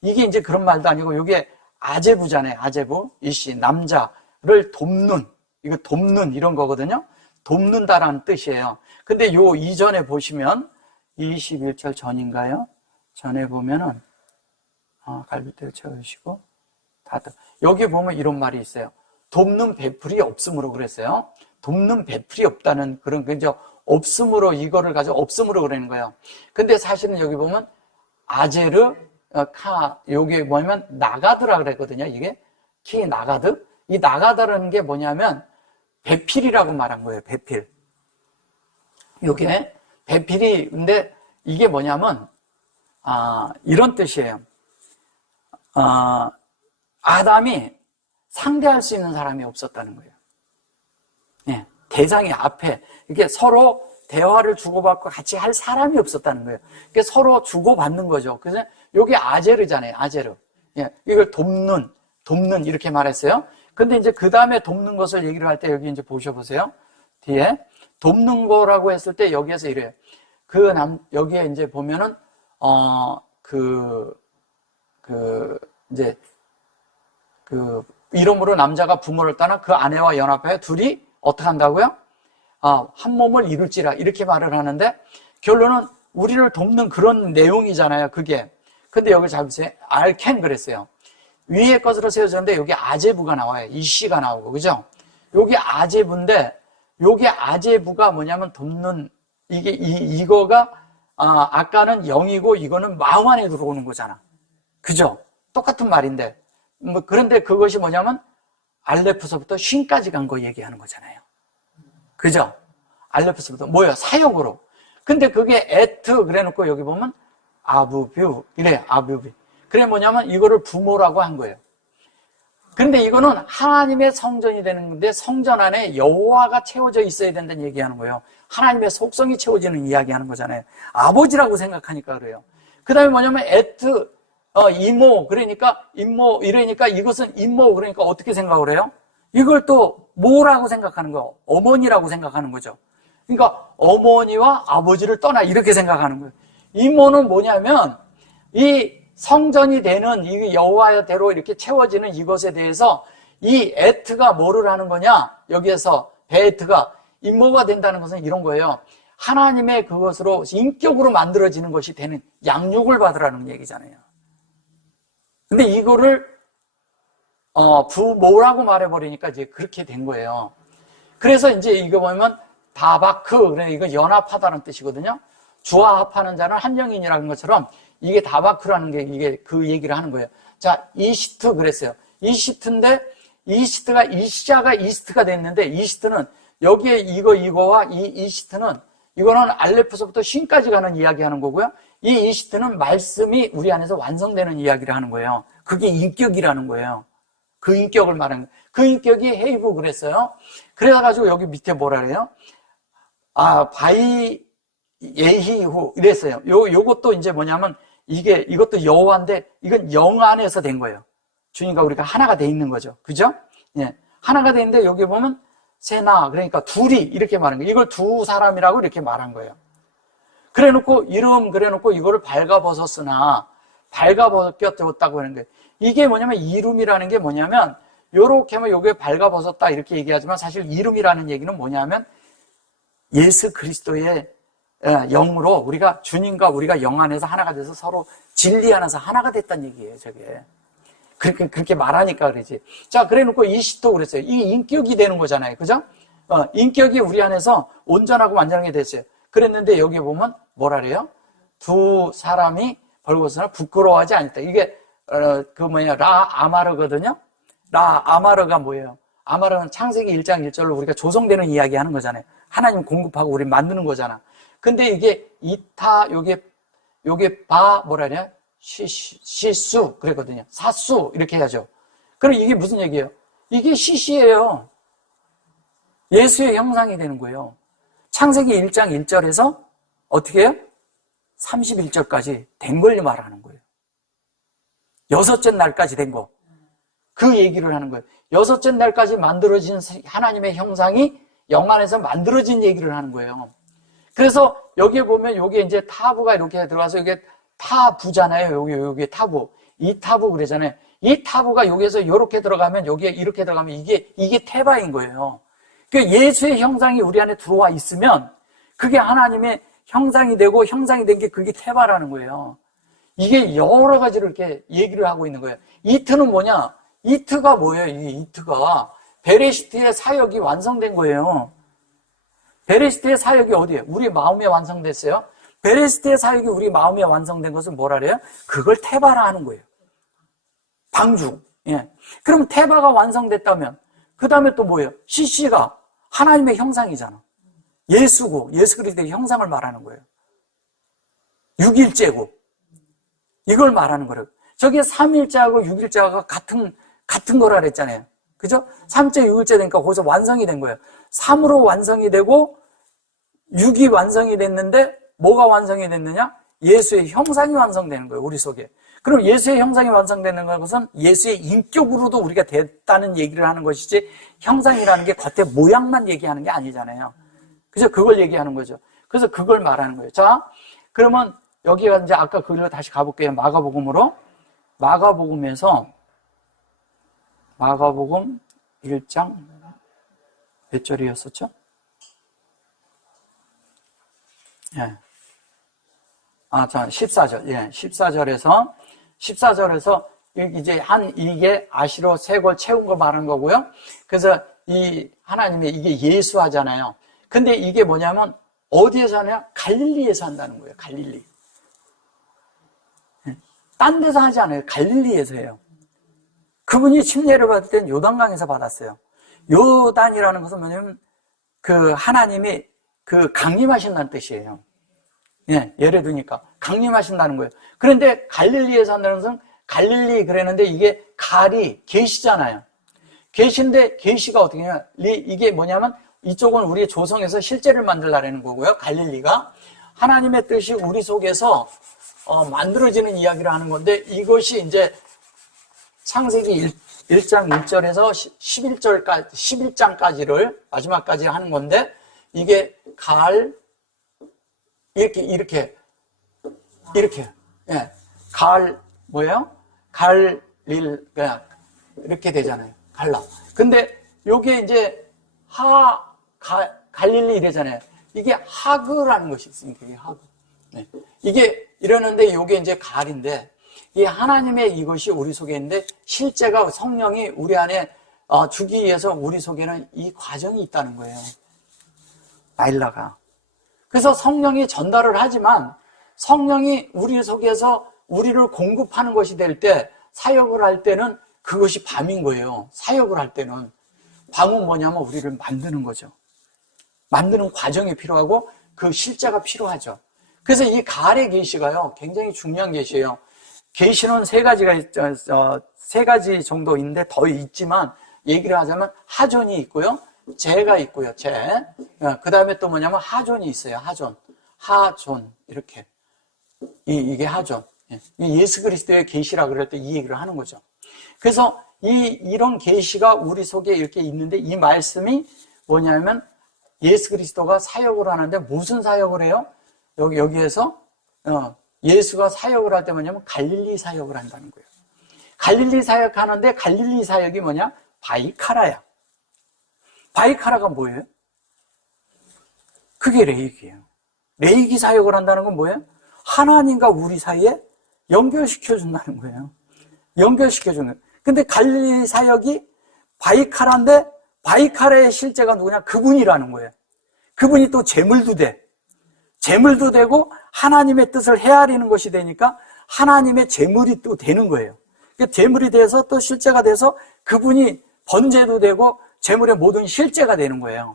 이게 이제 그런 말도 아니고 이게 아제부잖아요. 아제부. 이씨 남자를 돕는 이거 돕는 이런 거거든요. 돕는다라는 뜻이에요. 근데 요 이전에 보시면 21절 전인가요? 전에 보면은 갈빗대를 채우시고 여기 보면 이런 말이 있어요. 돕는 베풀이 없음으로 그랬어요. 돕는 베풀이 없다는 그런 이제 없음으로 이거를 가지고 없음으로 그러는 거예요. 근데 사실은 여기 보면 아제르 여기 뭐냐면 나가드라 그랬거든요. 이게 키 나가드. 이 나가드라는 게 뭐냐면 배필이라고 말한 거예요. 배필. 이게 배필이 근데 이게 뭐냐면 이런 뜻이에요. 아담이 상대할 수 있는 사람이 없었다는 거예요. 네, 대상이 앞에 이게 서로 대화를 주고받고 같이 할 사람이 없었다는 거예요. 이게 서로 주고받는 거죠. 그래서 여기 아제르잖아요. 아제르. 예, 이걸 돕는 이렇게 말했어요. 근데 이제 그 다음에 돕는 것을 얘기를 할 때 여기 이제 보셔보세요. 뒤에. 돕는 거라고 했을 때 여기에서 이래요. 여기에 이제 보면은, 이름으로 남자가 부모를 떠나 그 아내와 연합하여 둘이 어떻게 한다고요? 한 몸을 이룰지라. 이렇게 말을 하는데, 결론은 우리를 돕는 그런 내용이잖아요, 그게. 근데 여기 잘 보세요. 알켄 그랬어요. 위에 것으로 세워졌는데, 여기 아제부가 나와요. 이씨가 나오고, 그죠? 여기 아제부인데, 여기 아제부가 뭐냐면 돕는, 이거가, 아까는 영이고, 이거는 마음 안에 들어오는 거잖아. 그죠? 똑같은 말인데. 그런데 그것이 뭐냐면, 알레프서부터 쉰까지 간 거 얘기하는 거잖아요. 그죠? 알레프서부터. 뭐야? 사역으로. 근데 그게 에트, 그래 놓고 여기 보면, 아부뷰. 이래, 아부뷰. 그래 뭐냐면, 이거를 부모라고 한 거예요. 근데 이거는 하나님의 성전이 되는 건데 성전 안에 여호와가 채워져 있어야 된다는 얘기하는 거예요. 하나님의 속성이 채워지는 이야기하는 거잖아요. 아버지라고 생각하니까 그래요. 그 다음에 뭐냐면 에트, 이모, 그러니까 임모, 이러니까 이것은 임모, 그러니까 어떻게 생각을 해요? 이걸 또 뭐라고 생각하는 거예요? 어머니라고 생각하는 거죠. 그러니까 어머니와 아버지를 떠나 이렇게 생각하는 거예요. 이모는 뭐냐면 이 성전이 되는 이 여호와대로 이렇게 채워지는 이것에 대해서 이 에트가 뭐를 하는 거냐? 여기에서 베에트가 임모가 된다는 것은 이런 거예요. 하나님의 그것으로 인격으로 만들어지는 것이 되는 양육을 받으라는 얘기잖아요. 근데 이거를 부모라고 말해버리니까 이제 그렇게 된 거예요. 그래서 이제 이거 보면 다바크, 그래 이거 연합하다는 뜻이거든요. 주와 합하는 자는 한 영인이라는 것처럼 이게 다바크라는 게 이게 그 얘기를 하는 거예요. 자, 이시트 그랬어요. 이시트인데 이시트가 이시자가 이시트가 됐는데 이시트는 여기에 이거와 이 이시트는 이거는 알레프서부터 쉰까지 가는 이야기하는 거고요. 이 이시트는 말씀이 우리 안에서 완성되는 이야기를 하는 거예요. 그게 인격이라는 거예요. 그 인격을 말하는 거예요. 그 인격이 헤이브 그랬어요. 그래가지고 여기 밑에 뭐라 그래요? 바이 예히후 이랬어요. 요것도 이제 뭐냐면 이것도 여호와인데 이건 영 안에서 된 거예요. 주님과 우리가 하나가 돼 있는 거죠. 그죠? 예. 하나가 돼 있는데 여기 보면 세나 그러니까 둘이 이렇게 말하는 거예요. 이걸 두 사람이라고 이렇게 말한 거예요. 그래 놓고 이름 그래 놓고 이거를 발가벗었으나 발가벗겼다고 하는 거예요. 이게 뭐냐면 이름이라는 게 뭐냐면 요렇게 하면 요게 발가벗었다 이렇게 얘기하지만 사실 이름이라는 얘기는 뭐냐면 예수 그리스도의 영으로 우리가 주님과 우리가 영 안에서 하나가 돼서 서로 진리 안에서 하나가 됐다는 얘기예요, 저게. 그렇게 말하니까 그러지. 자, 그래 놓고 이시도 그랬어요. 이 인격이 되는 거잖아요. 그죠? 인격이 우리 안에서 온전하고 완전하게 됐어요. 그랬는데 여기 보면 뭐라 그래요? 두 사람이 벌거벗으나 부끄러워하지 않았다. 이게, 라 아마르거든요? 라 아마르가 뭐예요? 아마르는 창세기 1장 1절로 우리가 조성되는 이야기 하는 거잖아요. 하나님 공급하고 우리 만드는 거잖아. 근데 이게 요게 뭐라 그래요? 시수 그랬거든요. 사수 이렇게 해야죠. 그럼 이게 무슨 얘기예요? 이게 시시예요. 예수의 형상이 되는 거예요. 창세기 1장 1절에서 어떻게 해요? 31절까지 된 걸 말하는 거예요. 여섯째 날까지 된 거. 그 얘기를 하는 거예요. 여섯째 날까지 만들어진 하나님의 형상이 영 안에서 만들어진 얘기를 하는 거예요. 그래서 여기에 보면 여기에 이제 타부가 이렇게 들어가서 이게 타부잖아요. 여기 타부. 이 타부 그러잖아요. 이 타부가 여기에서 이렇게 들어가면 여기에 이렇게 들어가면 이게 테바인 거예요. 그러니까 예수의 형상이 우리 안에 들어와 있으면 그게 하나님의 형상이 되고 형상이 된 게 그게 테바라는 거예요. 이게 여러 가지를 이렇게 얘기를 하고 있는 거예요. 이트는 뭐냐? 이트가 뭐예요? 이게 이트가 베레시트의 사역이 완성된 거예요. 베레시트의 사역이 어디예요? 우리 마음에 완성됐어요. 베레시트의 사역이 우리 마음에 완성된 것은 뭐라 그래요? 그걸 테바라 하는 거예요. 방주. 예. 그럼 테바가 완성됐다면 그 다음에 또 뭐예요? 시시가 하나님의 형상이잖아. 예수고 예수 그리스도의 형상을 말하는 거예요. 6일째고 이걸 말하는 거예요. 저게 3일째하고 6일째가 같은 거라 그랬잖아요. 그죠? 3째 6일째 되니까 거기서 완성이 된 거예요. 3으로 완성이 되고 6이 완성이 됐는데 뭐가 완성이 됐느냐? 예수의 형상이 완성되는 거예요. 우리 속에. 그럼 예수의 형상이 완성되는 것은 예수의 인격으로도 우리가 됐다는 얘기를 하는 것이지, 형상이라는 게 겉에 모양만 얘기하는 게 아니잖아요. 그래서 그걸 얘기하는 거죠. 그래서 그걸 말하는 거예요. 자, 그러면 여기가 이제 아까 그걸로 다시 가볼게요. 마가복음으로. 마가복음에서 마가복음 1장 몇 절이었었죠? 예. 자, 14절. 예, 14절에서 이제 이게 아시로 쇠골 채운 거 말한 거고요. 그래서 이 하나님의 이게 예수하잖아요. 근데 이게 뭐냐면 어디에서 하냐? 갈릴리에서 한다는 거예요. 갈릴리. 예. 딴 데서 하지 않아요. 갈릴리에서 해요. 그분이 침례를 받을 때는 요단강에서 받았어요. 요단이라는 것은 뭐냐면 그 하나님이 그 강림하신다는 뜻이에요. 예, 예를 두니까 강림하신다는 거예요. 그런데 갈릴리에서 한다는 것은 갈릴리 그랬는데 이게 갈이 계시잖아요. 계시인데 계시가 어떻게 해요? 이게 뭐냐면 이쪽은 우리 조성에서 실제를 만들라는 거고요. 갈릴리가 하나님의 뜻이 우리 속에서 만들어지는 이야기를 하는 건데, 이것이 이제 창세기 1장 1절에서 11장까지를 마지막까지 하는 건데, 이게 이렇게 예, 뭐예요? 이렇게 되잖아요. 갈라. 근데 요게 이제 갈릴리 이래잖아요. 이게 하그라는 것이 있습니다. 이게 하그. 네. 이게 이러는데 요게 이제 갈인데, 이 하나님의 이것이 우리 속에 있는데, 실제가 성령이 우리 안에 주기 위해서 우리 속에는 이 과정이 있다는 거예요. 나일라가. 그래서 성령이 전달을 하지만 성령이 우리 속에서 우리를 공급하는 것이 될 때, 사역을 할 때는 그것이 밤인 거예요. 사역을 할 때는. 밤은 뭐냐면 우리를 만드는 거죠. 만드는 과정이 필요하고 그 실제가 필요하죠. 그래서 이 갈의 계시가요, 굉장히 중요한 계시예요. 계시는 세 가지 정도 있는데 더 있지만, 얘기를 하자면 하존이 있고요, 제가 있고요, 그 다음에 또 뭐냐면 하존이 있어요. 하존 이렇게 이게 하존. 예수 그리스도의 계시라 그럴 때 이 얘기를 하는 거죠. 그래서 이런 계시가 우리 속에 이렇게 있는데, 이 말씀이 뭐냐면 예수 그리스도가 사역을 하는데, 무슨 사역을 해요? 여기에서 예수가 사역을 할 때 뭐냐면 갈릴리 사역을 한다는 거예요. 갈릴리 사역하는데, 갈릴리 사역이 뭐냐? 바이카라야. 바이카라가 뭐예요? 그게 레이기예요. 레이기 사역을 한다는 건 뭐예요? 하나님과 우리 사이에 연결시켜준다는 거예요. 연결시켜주는 거예요. 근데 갈릴리 사역이 바이카라인데, 바이카라의 실제가 누구냐? 그분이라는 거예요. 그분이 또 제물도 되고 하나님의 뜻을 헤아리는 것이 되니까 하나님의 제물이 또 되는 거예요. 제물이 돼서 또 실제가 돼서 그분이 번제도 되고 제물의 모든 실제가 되는 거예요.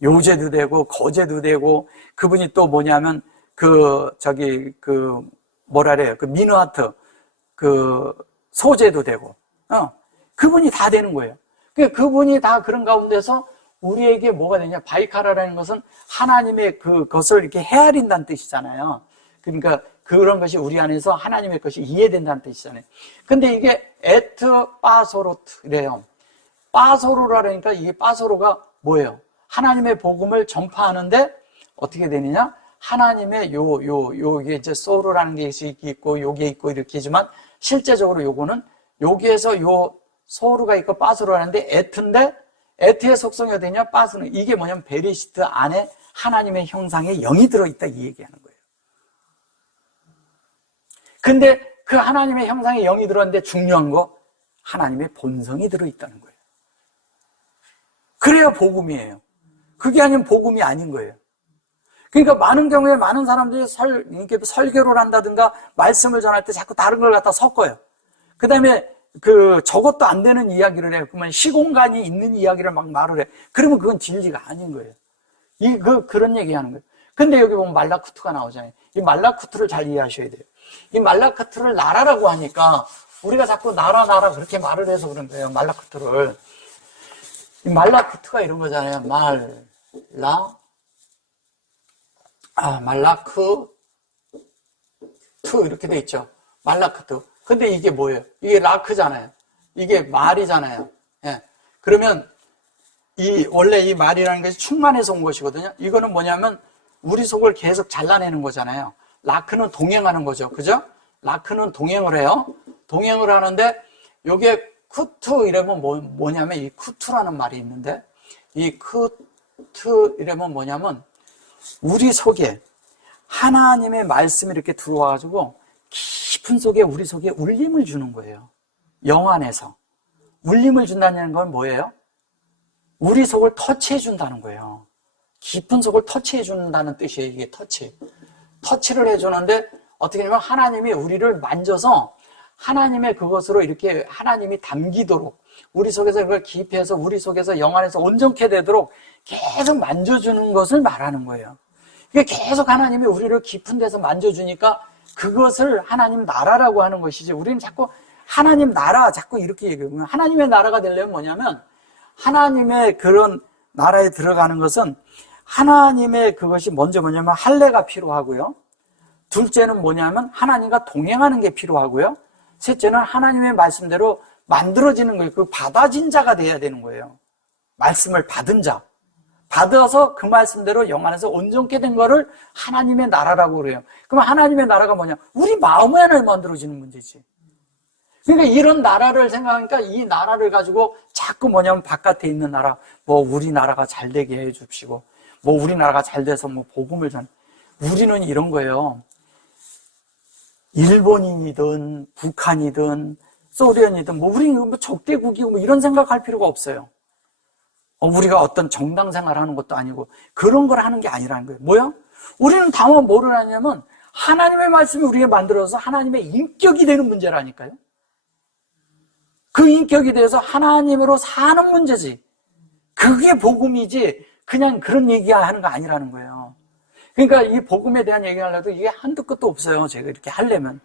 요제도 되고 거제도 되고, 그분이 또 뭐냐면 미누아트 소제도 되고, 그분이 다 되는 거예요. 그분이 다 그런 가운데서 우리에게 뭐가 되냐? 바이카라라는 것은 하나님의 그것을 이렇게 헤아린다는 뜻이잖아요. 그러니까 그런 것이 우리 안에서 하나님의 것이 이해된다는 뜻이잖아요. 근데 이게 빠소로트래요. 빠소로라니까, 이게 빠소로가 뭐예요? 하나님의 복음을 전파하는데 어떻게 되느냐? 하나님의 요게 이제 소로라는 게 있고 요게 있고 이렇게지만, 실제적으로 요거는 여기에서 요 소르가 있고 빠소로가 있는데, 에트인데 에트의 속성이 어디냐? 빠스는 이게 뭐냐면 베리시트 안에 하나님의 형상의 영이 들어있다, 이 얘기하는 거예요. 근데 그 하나님의 형상의 영이 들어있는데 중요한 거, 하나님의 본성이 들어있다는 거예요. 그래야 복음이에요. 그게 아니면 복음이 아닌 거예요. 그러니까 많은 경우에 많은 사람들이 설교를 한다든가 말씀을 전할 때 자꾸 다른 걸 갖다 섞어요. 그 다음에 저것도 안 되는 이야기를 해요. 그러면 시공간이 있는 이야기를 막 말을 해. 그러면 그건 진리가 아닌 거예요. 그런 얘기 하는 거예요. 근데 여기 보면 말라쿠트가 나오잖아요. 이 말라쿠트를 잘 이해하셔야 돼요. 이 말라쿠트를 나라라고 하니까 우리가 자꾸 나라 그렇게 말을 해서 그런 거예요. 말라쿠트를. 이 말라쿠트가 이런 거잖아요. 말라쿠트 이렇게 돼 있죠. 말라쿠트. 근데 이게 뭐예요? 이게 라크잖아요. 이게 말이잖아요. 예. 그러면 원래 이 말이라는 것이 충만해서 온 것이거든요. 이거는 뭐냐면 우리 속을 계속 잘라내는 거잖아요. 라크는 동행하는 거죠. 그죠? 라크는 동행을 해요. 동행을 하는데 요게 쿠트 이러면 뭐냐면 이 쿠트라는 말이 있는데 이 쿠트 이러면 뭐냐면 우리 속에 하나님의 말씀이 이렇게 들어와가지고 깊은 속에 우리 속에 울림을 주는 거예요. 영 안에서. 울림을 준다는 건 뭐예요? 우리 속을 터치해 준다는 거예요. 깊은 속을 터치해 준다는 뜻이에요. 이게 터치. 터치를 해주는데 어떻게 하냐면 하나님이 우리를 만져서 하나님의 그것으로 이렇게 하나님이 담기도록 우리 속에서 그걸 깊이 해서 우리 속에서 영 안에서 온전케 되도록 계속 만져주는 것을 말하는 거예요. 이게 계속 하나님이 우리를 깊은 데서 만져주니까 그것을 하나님 나라라고 하는 것이지 우리는 자꾸 하나님 나라 자꾸 이렇게 얘기해요. 하나님의 나라가 되려면 뭐냐면 하나님의 그런 나라에 들어가는 것은 하나님의 그것이 먼저 뭐냐면 할례가 필요하고요. 둘째는 뭐냐면 하나님과 동행하는 게 필요하고요. 셋째는 하나님의 말씀대로 만들어지는 거예요. 그 받아진 자가 돼야 되는 거예요. 말씀을 받은 자. 받아서 그 말씀대로 영 안에서 온전케 된 거를 하나님의 나라라고 그래요. 그럼 하나님의 나라가 뭐냐? 우리 마음 안에 만들어지는 문제지. 그러니까 이런 나라를 생각하니까 이 나라를 가지고 자꾸 뭐냐면 바깥에 있는 나라, 뭐 우리나라가 잘 되게 해 줍시고, 뭐 우리나라가 잘 돼서 뭐 복음을 우리는 이런 거예요. 일본인이든 북한이든 소련이든 뭐 우리는 뭐 적대국이고 뭐 이런 생각할 필요가 없어요. 우리가 어떤 정당 생활을 하는 것도 아니고 그런 걸 하는 게 아니라는 거예요. 뭐야? 우리는 다만 뭐를 하냐면 하나님의 말씀이 우리가 만들어서 하나님의 인격이 되는 문제라니까요. 그 인격이 돼서 하나님으로 사는 문제지. 그게 복음이지 그냥 그런 얘기하는 거 아니라는 거예요. 그러니까 이 복음에 대한 얘기를 해도 이게 한도 끝도 없어요. 제가 이렇게 하려면.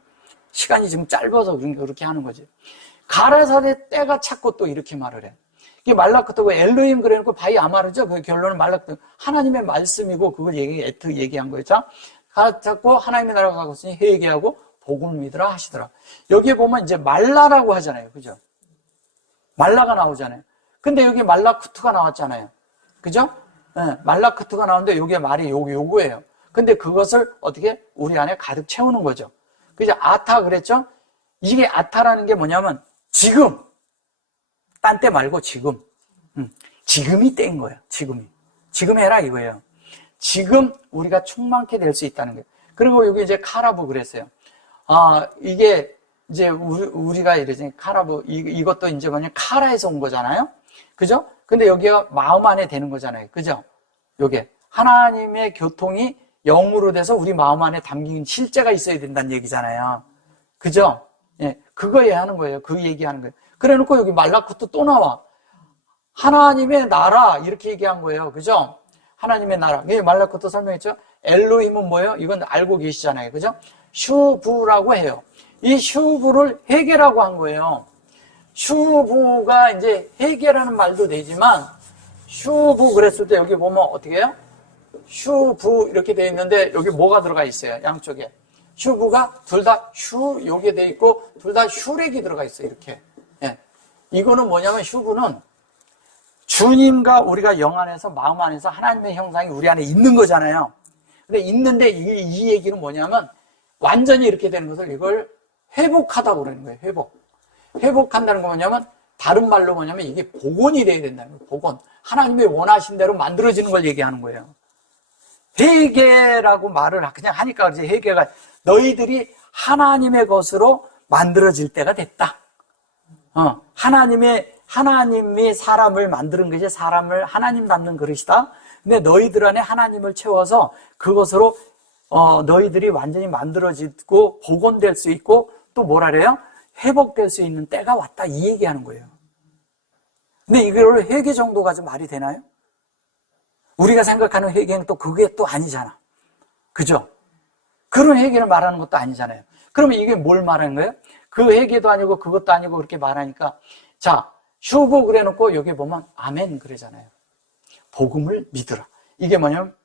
시간이 지금 짧아서 그렇게 하는 거지. 가라사대 때가 찼고 또 이렇게 말을 해. 이게 말라크토고 엘로힘 그래놓고 바이 아마르죠. 그 결론은 말라크토 하나님의 말씀이고 그걸 얘기한 거예요. 자, 자꾸 하나님의 나라가 가고 있으니 회개하고 복음을 믿으라 하시더라. 여기에 보면 이제 말라라고 하잖아요. 그죠? 말라가 나오잖아요. 근데 여기 말라쿠트가 나왔잖아요. 그죠? 네, 말라쿠트가 나오는데 여기에 말이 요거예요. 근데 그것을 어떻게 우리 안에 가득 채우는 거죠. 그죠? 아타 그랬죠? 이게 아타라는 게 뭐냐면 지금 딴 때 말고 지금 지금이 때인 거예요. 지금 해라 이거예요. 지금 우리가 충만케 될 수 있다는 거예요. 그리고 여기 이제 카라브 그랬어요. 이게 이제 우리가 이러지 카라브 이것도 이제 뭐냐 카라에서 온 거잖아요. 그죠? 근데 여기가 마음 안에 되는 거잖아요. 그죠? 요게 하나님의 교통이 영으로 돼서 우리 마음 안에 담긴 실제가 있어야 된다는 얘기잖아요. 그죠? 예, 그거 얘기하는 거예요. 그 얘기하는 거예요. 그래 놓고 여기 말라쿠트 또 나와. 하나님의 나라 이렇게 얘기한 거예요. 그죠? 하나님의 나라. 이게 말라쿠트 설명했죠? 엘로힘은 뭐예요? 이건 알고 계시잖아요. 그죠? 슈부라고 해요. 이 슈부를 회개라고 한 거예요. 슈부가 이제 회개라는 말도 되지만 슈부 그랬을 때 여기 보면 어떻게 해요? 슈부 이렇게 돼 있는데 여기 뭐가 들어가 있어요. 양쪽에. 슈부가 둘 다 슈 요게 돼 있고 둘 다 슈렉이 들어가 있어요. 이렇게. 예. 이거는 뭐냐면 슈부는 주님과 우리가 영 안에서 마음 안에서 하나님의 형상이 우리 안에 있는 거잖아요. 근데 있는데 이 얘기는 뭐냐면 완전히 이렇게 되는 것을 이걸 회복하다고 그러는 거예요. 회복한다는 거 뭐냐면 다른 말로 뭐냐면 이게 복원이 돼야 된다는 거예요. 복원. 하나님의 원하신 대로 만들어지는 걸 얘기하는 거예요. 회개라고 말을 그냥 하니까 이제 회개가 너희들이 하나님의 것으로 만들어질 때가 됐다. 하나님이 사람을 만드는 것이 사람을 하나님 닮는 그릇이다. 근데 너희들 안에 하나님을 채워서 그것으로 너희들이 완전히 만들어지고 복원될 수 있고 또 뭐라 그래요? 회복될 수 있는 때가 왔다 이 얘기하는 거예요. 근데 이걸 회개 정도가 좀 말이 되나요? 우리가 생각하는 회개는 또 그게 또 아니잖아. 그죠? 그런 회개를 말하는 것도 아니잖아요. 그러면 이게 뭘 말하는 거예요? 그 회개도 아니고 그것도 아니고 그렇게 말하니까 자, 슈브 그래 놓고 여기 보면 아멘 그러잖아요. 복음을 믿으라. 이게 뭐냐면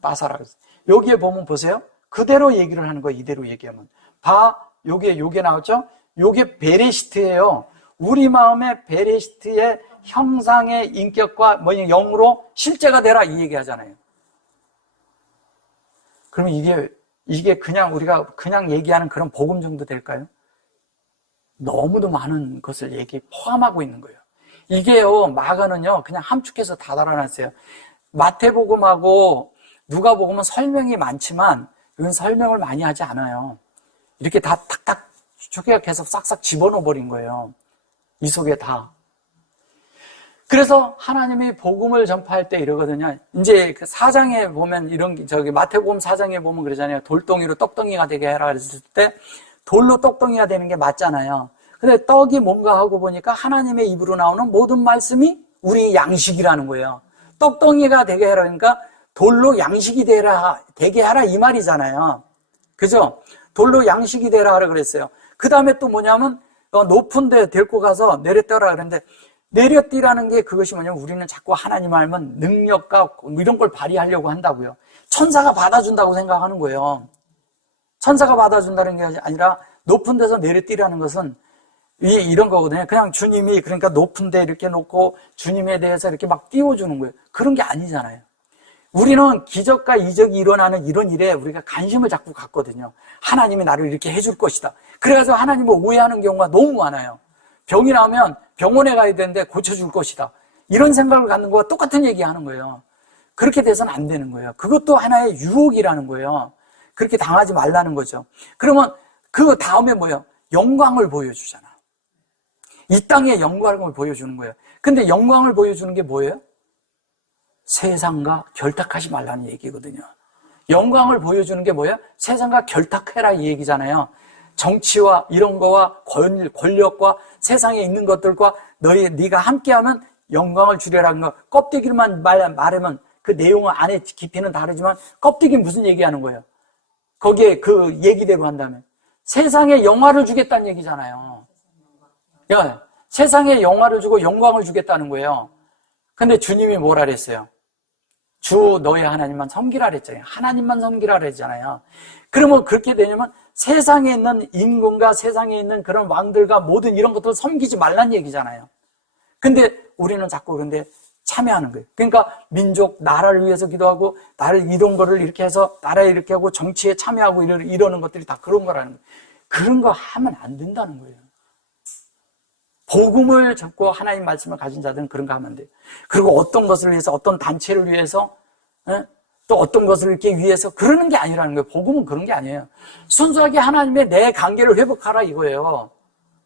빠사라. 여기에 보면 보세요. 그대로 얘기를 하는 거예요. 이대로 얘기하면. 요게 나왔죠? 요게 베레시트예요. 우리 마음의 베레시트의 형상의 인격과 뭐냐 영으로 실제가 되라 이 얘기 하잖아요. 그러면 이게 그냥 우리가 그냥 얘기하는 그런 복음 정도 될까요? 너무도 많은 것을 포함하고 있는 거예요. 이게요, 마가는요, 그냥 함축해서 다 달아놨어요. 마태복음하고 누가복음은 설명이 많지만, 이건 설명을 많이 하지 않아요. 이렇게 다 탁탁 축약해서 싹싹 집어넣어 버린 거예요. 이 속에 다. 그래서 하나님이 복음을 전파할 때 이러거든요. 이제 그 4장에 보면 마태복음 4장에 보면 그러잖아요. 돌덩이로 떡덩이가 되게 해라 그랬을 때, 돌로 떡덩이가 되는 게 맞잖아요. 근데 떡이 뭔가 하고 보니까 하나님의 입으로 나오는 모든 말씀이 우리 양식이라는 거예요. 떡덩이가 되게 하라 그러니까 돌로 양식이 되게 하라 이 말이잖아요. 그죠? 돌로 양식이 되라 하라 그랬어요. 그 다음에 또 뭐냐면 높은 데 데리고 가서 내려뛰라 그랬는데 내려뛰라는 게 그것이 뭐냐면 우리는 자꾸 하나님 알면 능력과 이런 걸 발휘하려고 한다고요. 천사가 받아준다고 생각하는 거예요. 천사가 받아준다는 게 아니라 높은 데서 내려뛰라는 것은 이런 거거든요. 그냥 주님이 그러니까 높은 데 이렇게 놓고 주님에 대해서 이렇게 막 띄워주는 거예요. 그런 게 아니잖아요. 우리는 기적과 이적이 일어나는 이런 일에 우리가 관심을 자꾸 갖거든요. 하나님이 나를 이렇게 해줄 것이다. 그래서 하나님을 오해하는 경우가 너무 많아요. 병이 나면 병원에 가야 되는데 고쳐줄 것이다. 이런 생각을 갖는 거와 똑같은 얘기 하는 거예요. 그렇게 돼서는 안 되는 거예요. 그것도 하나의 유혹이라는 거예요. 그렇게 당하지 말라는 거죠. 그러면 그 다음에 뭐예요? 영광을 보여주잖아. 이 땅의 영광을 보여주는 거예요. 근데 영광을 보여주는 게 뭐예요? 세상과 결탁하지 말라는 얘기거든요. 영광을 보여주는 게 뭐예요? 세상과 결탁해라 이 얘기잖아요. 정치와 이런 거와 권력과 세상에 있는 것들과 네가 함께하면 영광을 주려라는 거. 껍데기만 말하면 그 내용은 안에 깊이는 다르지만 껍데기 무슨 얘기하는 거예요? 거기에 그 얘기대로 한다면 세상에 영화를 주겠다는 얘기잖아요. 세상에 영화를 주고 영광을 주겠다는 거예요. 근데 주님이 뭐라 그랬어요? 주 너의 하나님만 섬기라 그랬잖아요. 하나님만 섬기라 그랬잖아요. 그러면 그렇게 되냐면 세상에 있는 임금과 세상에 있는 그런 왕들과 모든 이런 것들을 섬기지 말란 얘기잖아요. 근데 우리는 자꾸 그런데 참여하는 거예요. 그러니까 민족, 나라를 위해서 기도하고 나를 이런 거를 이렇게 해서 나라에 이렇게 하고 정치에 참여하고 이러는 것들이 다 그런 거라는 거예요. 그런 거 하면 안 된다는 거예요. 복음을 잡고 하나님 말씀을 가진 자들은 그런 거 하면 안 돼요. 그리고 어떤 것을 위해서 어떤 단체를 위해서 또 어떤 것을 이렇게 위해서 그러는 게 아니라는 거예요. 복음은 그런 게 아니에요. 순수하게 하나님의 내 관계를 회복하라 이거예요.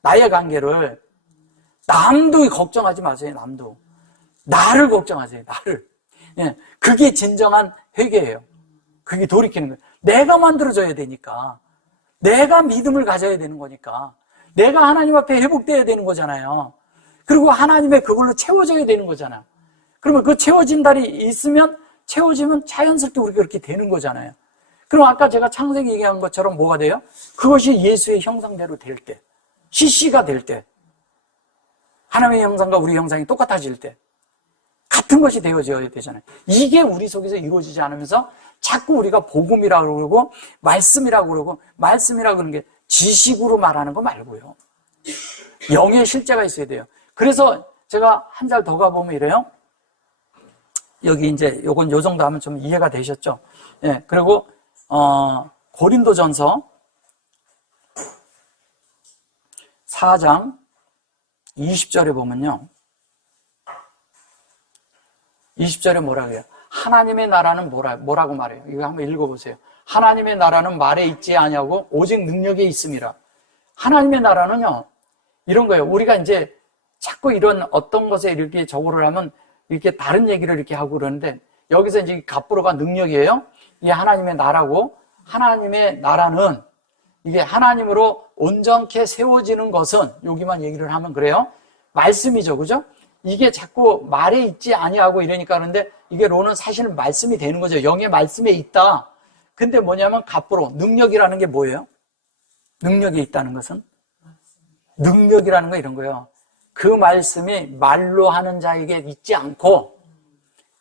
나의 관계를. 남도 걱정하지 마세요. 남도. 나를 걱정하세요. 나를. 그게 진정한 회개예요. 그게 돌이키는 거예요. 내가 만들어져야 되니까. 내가 믿음을 가져야 되는 거니까. 내가 하나님 앞에 회복되어야 되는 거잖아요. 그리고 하나님의 그걸로 채워져야 되는 거잖아요. 그러면 그 채워진 달이 있으면 채워지면 자연스럽게 우리가 그렇게 되는 거잖아요. 그럼 아까 제가 창세기 얘기한 것처럼 뭐가 돼요? 그것이 예수의 형상대로 될 때, CC가 될 때, 하나님의 형상과 우리 형상이 똑같아질 때 같은 것이 되어져야 되잖아요. 이게 우리 속에서 이루어지지 않으면서 자꾸 우리가 복음이라고 그러고 말씀이라고 그러고 말씀이라고 그러는 게 지식으로 말하는 거 말고요. 영의 실제가 있어야 돼요. 그래서 제가 한 달 더 가보면 이래요. 여기 이제 요건 요 정도 하면 좀 이해가 되셨죠? 예. 그리고 고린도전서 4장 20절에 보면요. 20절에 뭐라고 해요? 하나님의 나라는 뭐라고 말해요? 이거 한번 읽어보세요. 하나님의 나라는 말에 있지 아니하고 오직 능력에 있음이라. 하나님의 나라는요, 이런 거예요. 우리가 이제 자꾸 이런 어떤 것에 이렇게 저거를 하면 이렇게 다른 얘기를 이렇게 하고 그러는데 여기서 이제 갑부로가 능력이에요. 이게 하나님의 나라고 하나님의 나라는 이게 하나님으로 온전케 세워지는 것은 여기만 얘기를 하면 그래요. 말씀이죠. 그죠? 이게 자꾸 말에 있지 아니하고 이러니까 그런데 이게 로는 사실은 말씀이 되는 거죠. 영의 말씀에 있다. 근데 뭐냐면 갑부로 능력이라는 게 뭐예요? 능력이 있다는 것은? 능력이라는 거 이런 거예요. 그 말씀이 말로 하는 자에게 있지 않고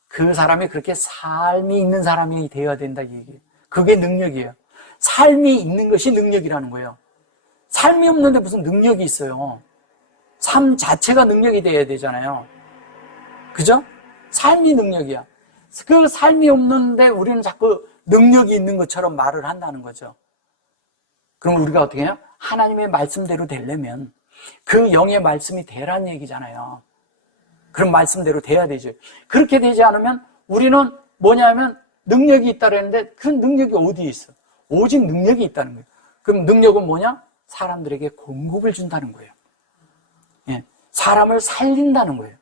그 사람이 그렇게 삶이 있는 사람이 되어야 된다 이 얘기예요. 그게 능력이에요. 삶이 있는 것이 능력이라는 거예요. 삶이 없는데 무슨 능력이 있어요. 삶 자체가 능력이 돼야 되잖아요. 그죠? 삶이 능력이야. 그 삶이 없는데 우리는 자꾸 능력이 있는 것처럼 말을 한다는 거죠. 그럼 우리가 어떻게 해요? 하나님의 말씀대로 되려면 그 영의 말씀이 되란 얘기잖아요. 그런 말씀대로 돼야 되죠. 그렇게 되지 않으면 우리는 뭐냐면 능력이 있다 그랬는데 그 능력이 어디에 있어? 오직 능력이 있다는 거예요. 그럼 능력은 뭐냐? 사람들에게 공급을 준다는 거예요. 예, 사람을 살린다는 거예요.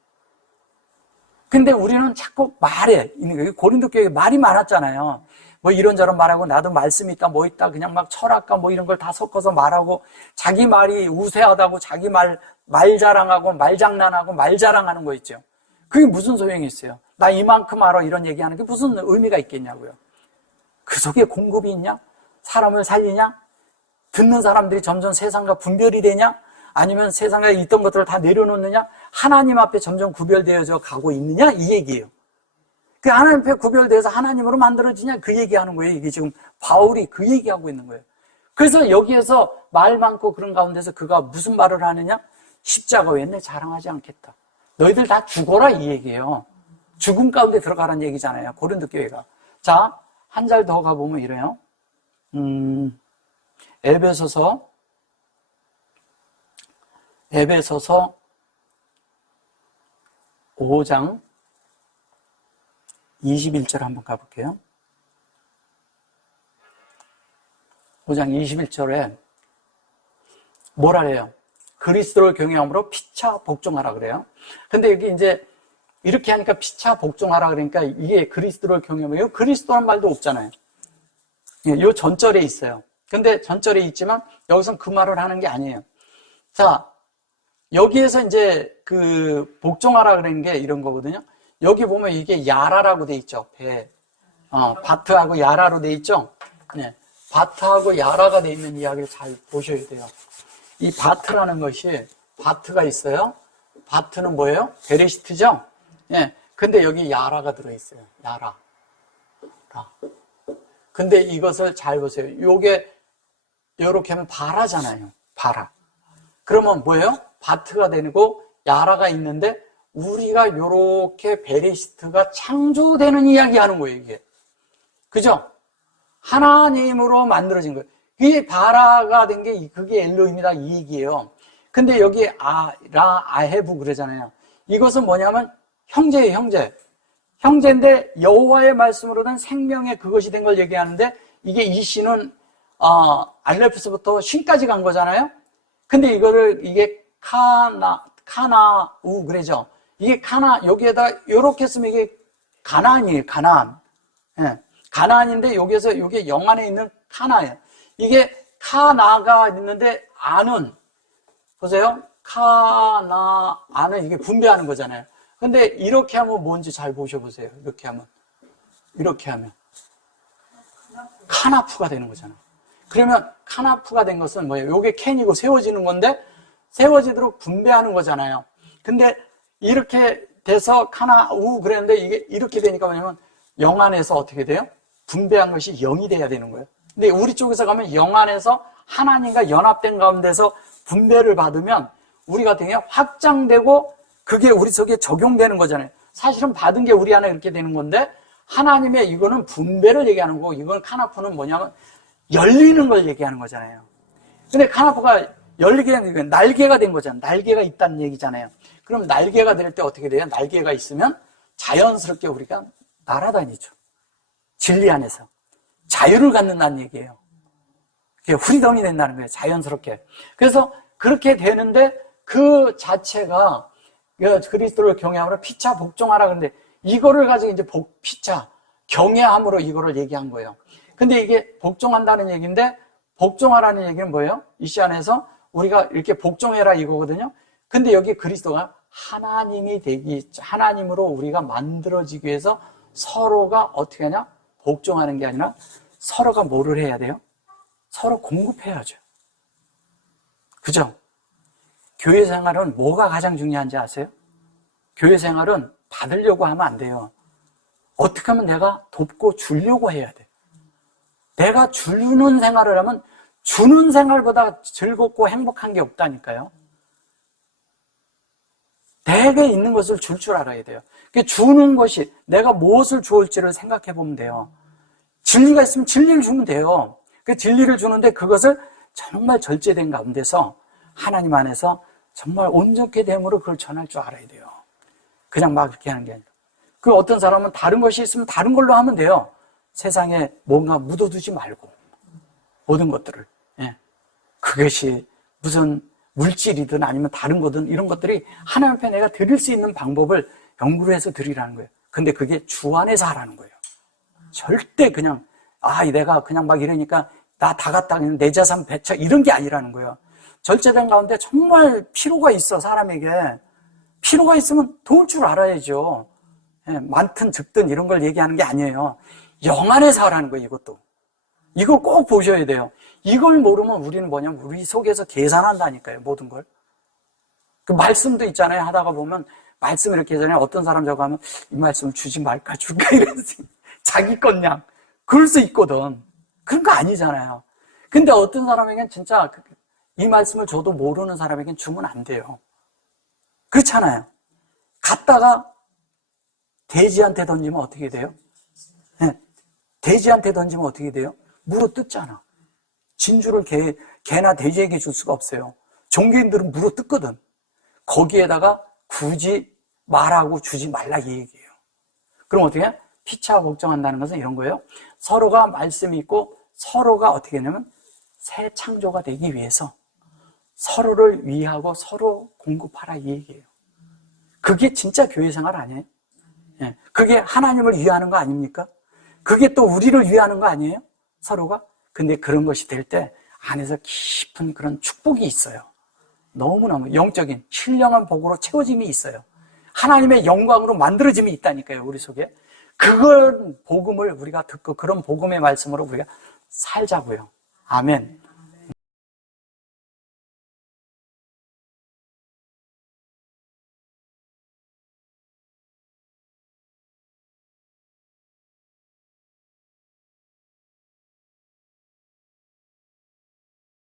근데 우리는 자꾸 말해. 고린도 교회에 말이 많았잖아요. 뭐 이런저런 말하고 나도 말씀이 있다 뭐 있다 그냥 막 철학과 뭐 이런 걸 다 섞어서 말하고 자기 말이 우세하다고 자기 말 자랑하고 말 장난하고 말 자랑하는 거 있죠. 그게 무슨 소용이 있어요? 나 이만큼 알아 이런 얘기하는 게 무슨 의미가 있겠냐고요. 그 속에 공급이 있냐? 사람을 살리냐? 듣는 사람들이 점점 세상과 분별이 되냐? 아니면 세상에 있던 것들을 다 내려놓느냐? 하나님 앞에 점점 구별되어져 가고 있느냐? 이 얘기예요. 그 하나님 앞에 구별되어서 하나님으로 만들어지냐? 그 얘기하는 거예요. 이게 지금 바울이 그 얘기하고 있는 거예요. 그래서 여기에서 말 많고 그런 가운데서 그가 무슨 말을 하느냐? 십자가 외에 내 자랑하지 않겠다. 너희들 다 죽어라 이 얘기예요. 죽음 가운데 들어가라는 얘기잖아요. 고린도 교회가. 자, 한 절 더 가보면 이래요. 에베소서 5장 21절 한번 가볼게요. 5장 21절에 뭐라 그래요? 그리스도를 경외함으로 피차 복종하라 그래요. 근데 여기 이제 이렇게 하니까 피차 복종하라 그러니까 이게 그리스도를 경외하면 그리스도란 말도 없잖아요. 이 전절에 있어요. 근데 전절에 있지만 여기서는 그 말을 하는 게 아니에요. 자, 여기에서 이제 그 복종하라 그러는 게 이런 거거든요. 여기 보면 이게 야라라고 돼 있죠. 배. 바트하고 야라로 돼 있죠. 네. 바트하고 야라가 돼 있는 이야기를 잘 보셔야 돼요. 이 바트라는 것이 바트가 있어요. 바트는 뭐예요? 베레시트죠? 예. 근데 여기 야라가 들어있어요. 야라. 근데 이것을 잘 보세요. 요게 요렇게 하면 바라잖아요. 바라. 그러면 뭐예요? 바트가 되고 야라가 있는데 우리가 요렇게 베레시트가 창조되는 이야기 하는 거예요, 이게. 그죠? 하나님으로 만들어진 거예요. 그게 바라가 된 게 그게 엘로힘이다 이 얘기예요. 근데 여기 아헤브 그러잖아요. 이것은 뭐냐면 형제예요, 형제. 형제인데 여호와의 말씀으로 된 생명의 그것이 된 걸 얘기하는데 이게 이 시는 알레프스부터 신까지 간 거잖아요. 근데 이게 카나우 그러죠. 이게 여기에다 요렇게 쓰면 이게 가나안이에요, 가나안. 예. 가나안인데 여기에서 이게 영 안에 있는 카나예요. 이게 카나가 있는데 안은 보세요. 카나안은 이게 분배하는 거잖아요. 근데 이렇게 하면 뭔지 잘 보셔보세요. 이렇게 하면 카나프가 되는 거잖아요. 그러면 카나프가 된 것은 뭐예요? 이게 캔이고 세워지는 건데 세워지도록 분배하는 거잖아요. 근데 이렇게 돼서 카나우 그랬는데 이게 이렇게 되니까 뭐냐면 영 안에서 어떻게 돼요? 분배한 것이 영이 돼야 되는 거예요. 근데 우리 쪽에서 가면 영 안에서 하나님과 연합된 가운데서 분배를 받으면 우리가 어떻게 해요? 확장되고 그게 우리 속에 적용되는 거잖아요. 사실은 받은 게 우리 안에 이렇게 되는 건데 하나님의 이거는 분배를 얘기하는 거고 이건 카나프는 뭐냐면 열리는 걸 얘기하는 거잖아요. 근데 카나프가 열리게 된 게 날개가 된 거잖아요. 날개가 있다는 얘기잖아요. 그럼 날개가 될 때 어떻게 돼요? 날개가 있으면 자연스럽게 우리가 날아다니죠. 진리 안에서. 자유를 갖는다는 얘기예요. 그게 후리덤이 된다는 거예요. 자연스럽게. 그래서 그렇게 되는데 그 자체가 그리스도를 경외함으로 피차 복종하라 그러는데 이거를 가지고 이제 피차 경외함으로 이거를 얘기한 거예요. 근데 이게 복종한다는 얘기인데 복종하라는 얘기는 뭐예요? 이 시 안에서 우리가 이렇게 복종해라 이거거든요. 근데 여기 그리스도가 하나님으로 우리가 만들어지기 위해서 서로가 어떻게 하냐? 복종하는 게 아니라 서로가 뭐를 해야 돼요? 서로 공급해야죠. 그죠? 교회 생활은 뭐가 가장 중요한지 아세요? 교회 생활은 받으려고 하면 안 돼요. 어떻게 하면 내가 돕고 주려고 해야 돼. 내가 주는 생활을 하면 주는 생활보다 즐겁고 행복한 게 없다니까요. 내게 있는 것을 줄 줄 알아야 돼요. 주는 것이 내가 무엇을 주올지를 생각해 보면 돼요. 진리가 있으면 진리를 주면 돼요. 그 진리를 주는데 그것을 정말 절제된 가운데서 하나님 안에서 정말 온전케 됨으로 그걸 전할 줄 알아야 돼요. 그냥 막 이렇게 하는 게 아니라. 그 어떤 사람은 다른 것이 있으면 다른 걸로 하면 돼요. 세상에 뭔가 묻어두지 말고 모든 것들을. 예. 그것이 무슨 물질이든 아니면 다른 거든 이런 것들이 하나님 앞에 내가 드릴 수 있는 방법을 연구를 해서 드리라는 거예요. 근데 그게 주 안에서 하라는 거예요. 절대 그냥 내가 그냥 막 이러니까 나 다 갖다 그냥 내 자산 배차 이런 게 아니라는 거예요. 절제된 가운데 정말 필요가 있어. 사람에게 필요가 있으면 도울 줄 알아야죠. 예, 많든 적든 이런 걸 얘기하는 게 아니에요. 영 안에서 하라는 거예요. 이것도 이걸 꼭 보셔야 돼요. 이걸 모르면 우리는 뭐냐면 우리 속에서 계산한다니까요. 모든 걸. 그 말씀도 있잖아요. 하다가 보면 말씀 이렇게 하잖아요. 어떤 사람 저거 하면 이 말씀을 주지 말까 줄까 이러지. 자기 것냥 그럴 수 있거든. 그런 거 아니잖아요. 근데 어떤 사람에겐 진짜 이 말씀을 저도 모르는 사람에겐 주면 안 돼요. 그렇잖아요. 갔다가 돼지한테 던지면 어떻게 돼요? 네. 돼지한테 던지면 어떻게 돼요? 물어 뜯잖아. 진주를 개나 돼지에게 줄 수가 없어요. 종교인들은 물어 뜯거든. 거기에다가 굳이 말하고 주지 말라 이 얘기예요. 그럼 어떻게 해? 피차 걱정한다는 것은 이런 거예요. 서로가 말씀이 있고 서로가 어떻게 하냐면 새 창조가 되기 위해서 서로를 위하고 서로 공급하라 이 얘기예요. 그게 진짜 교회 생활 아니에요? 예. 그게 하나님을 위하는 거 아닙니까? 그게 또 우리를 위하는 거 아니에요? 서로가? 근데 그런 것이 될 때 안에서 깊은 그런 축복이 있어요. 너무너무 영적인 신령한 복으로 채워짐이 있어요. 하나님의 영광으로 만들어짐이 있다니까요. 우리 속에. 그걸 복음을 우리가 듣고 그런 복음의 말씀으로 우리가 살자고요. 아멘.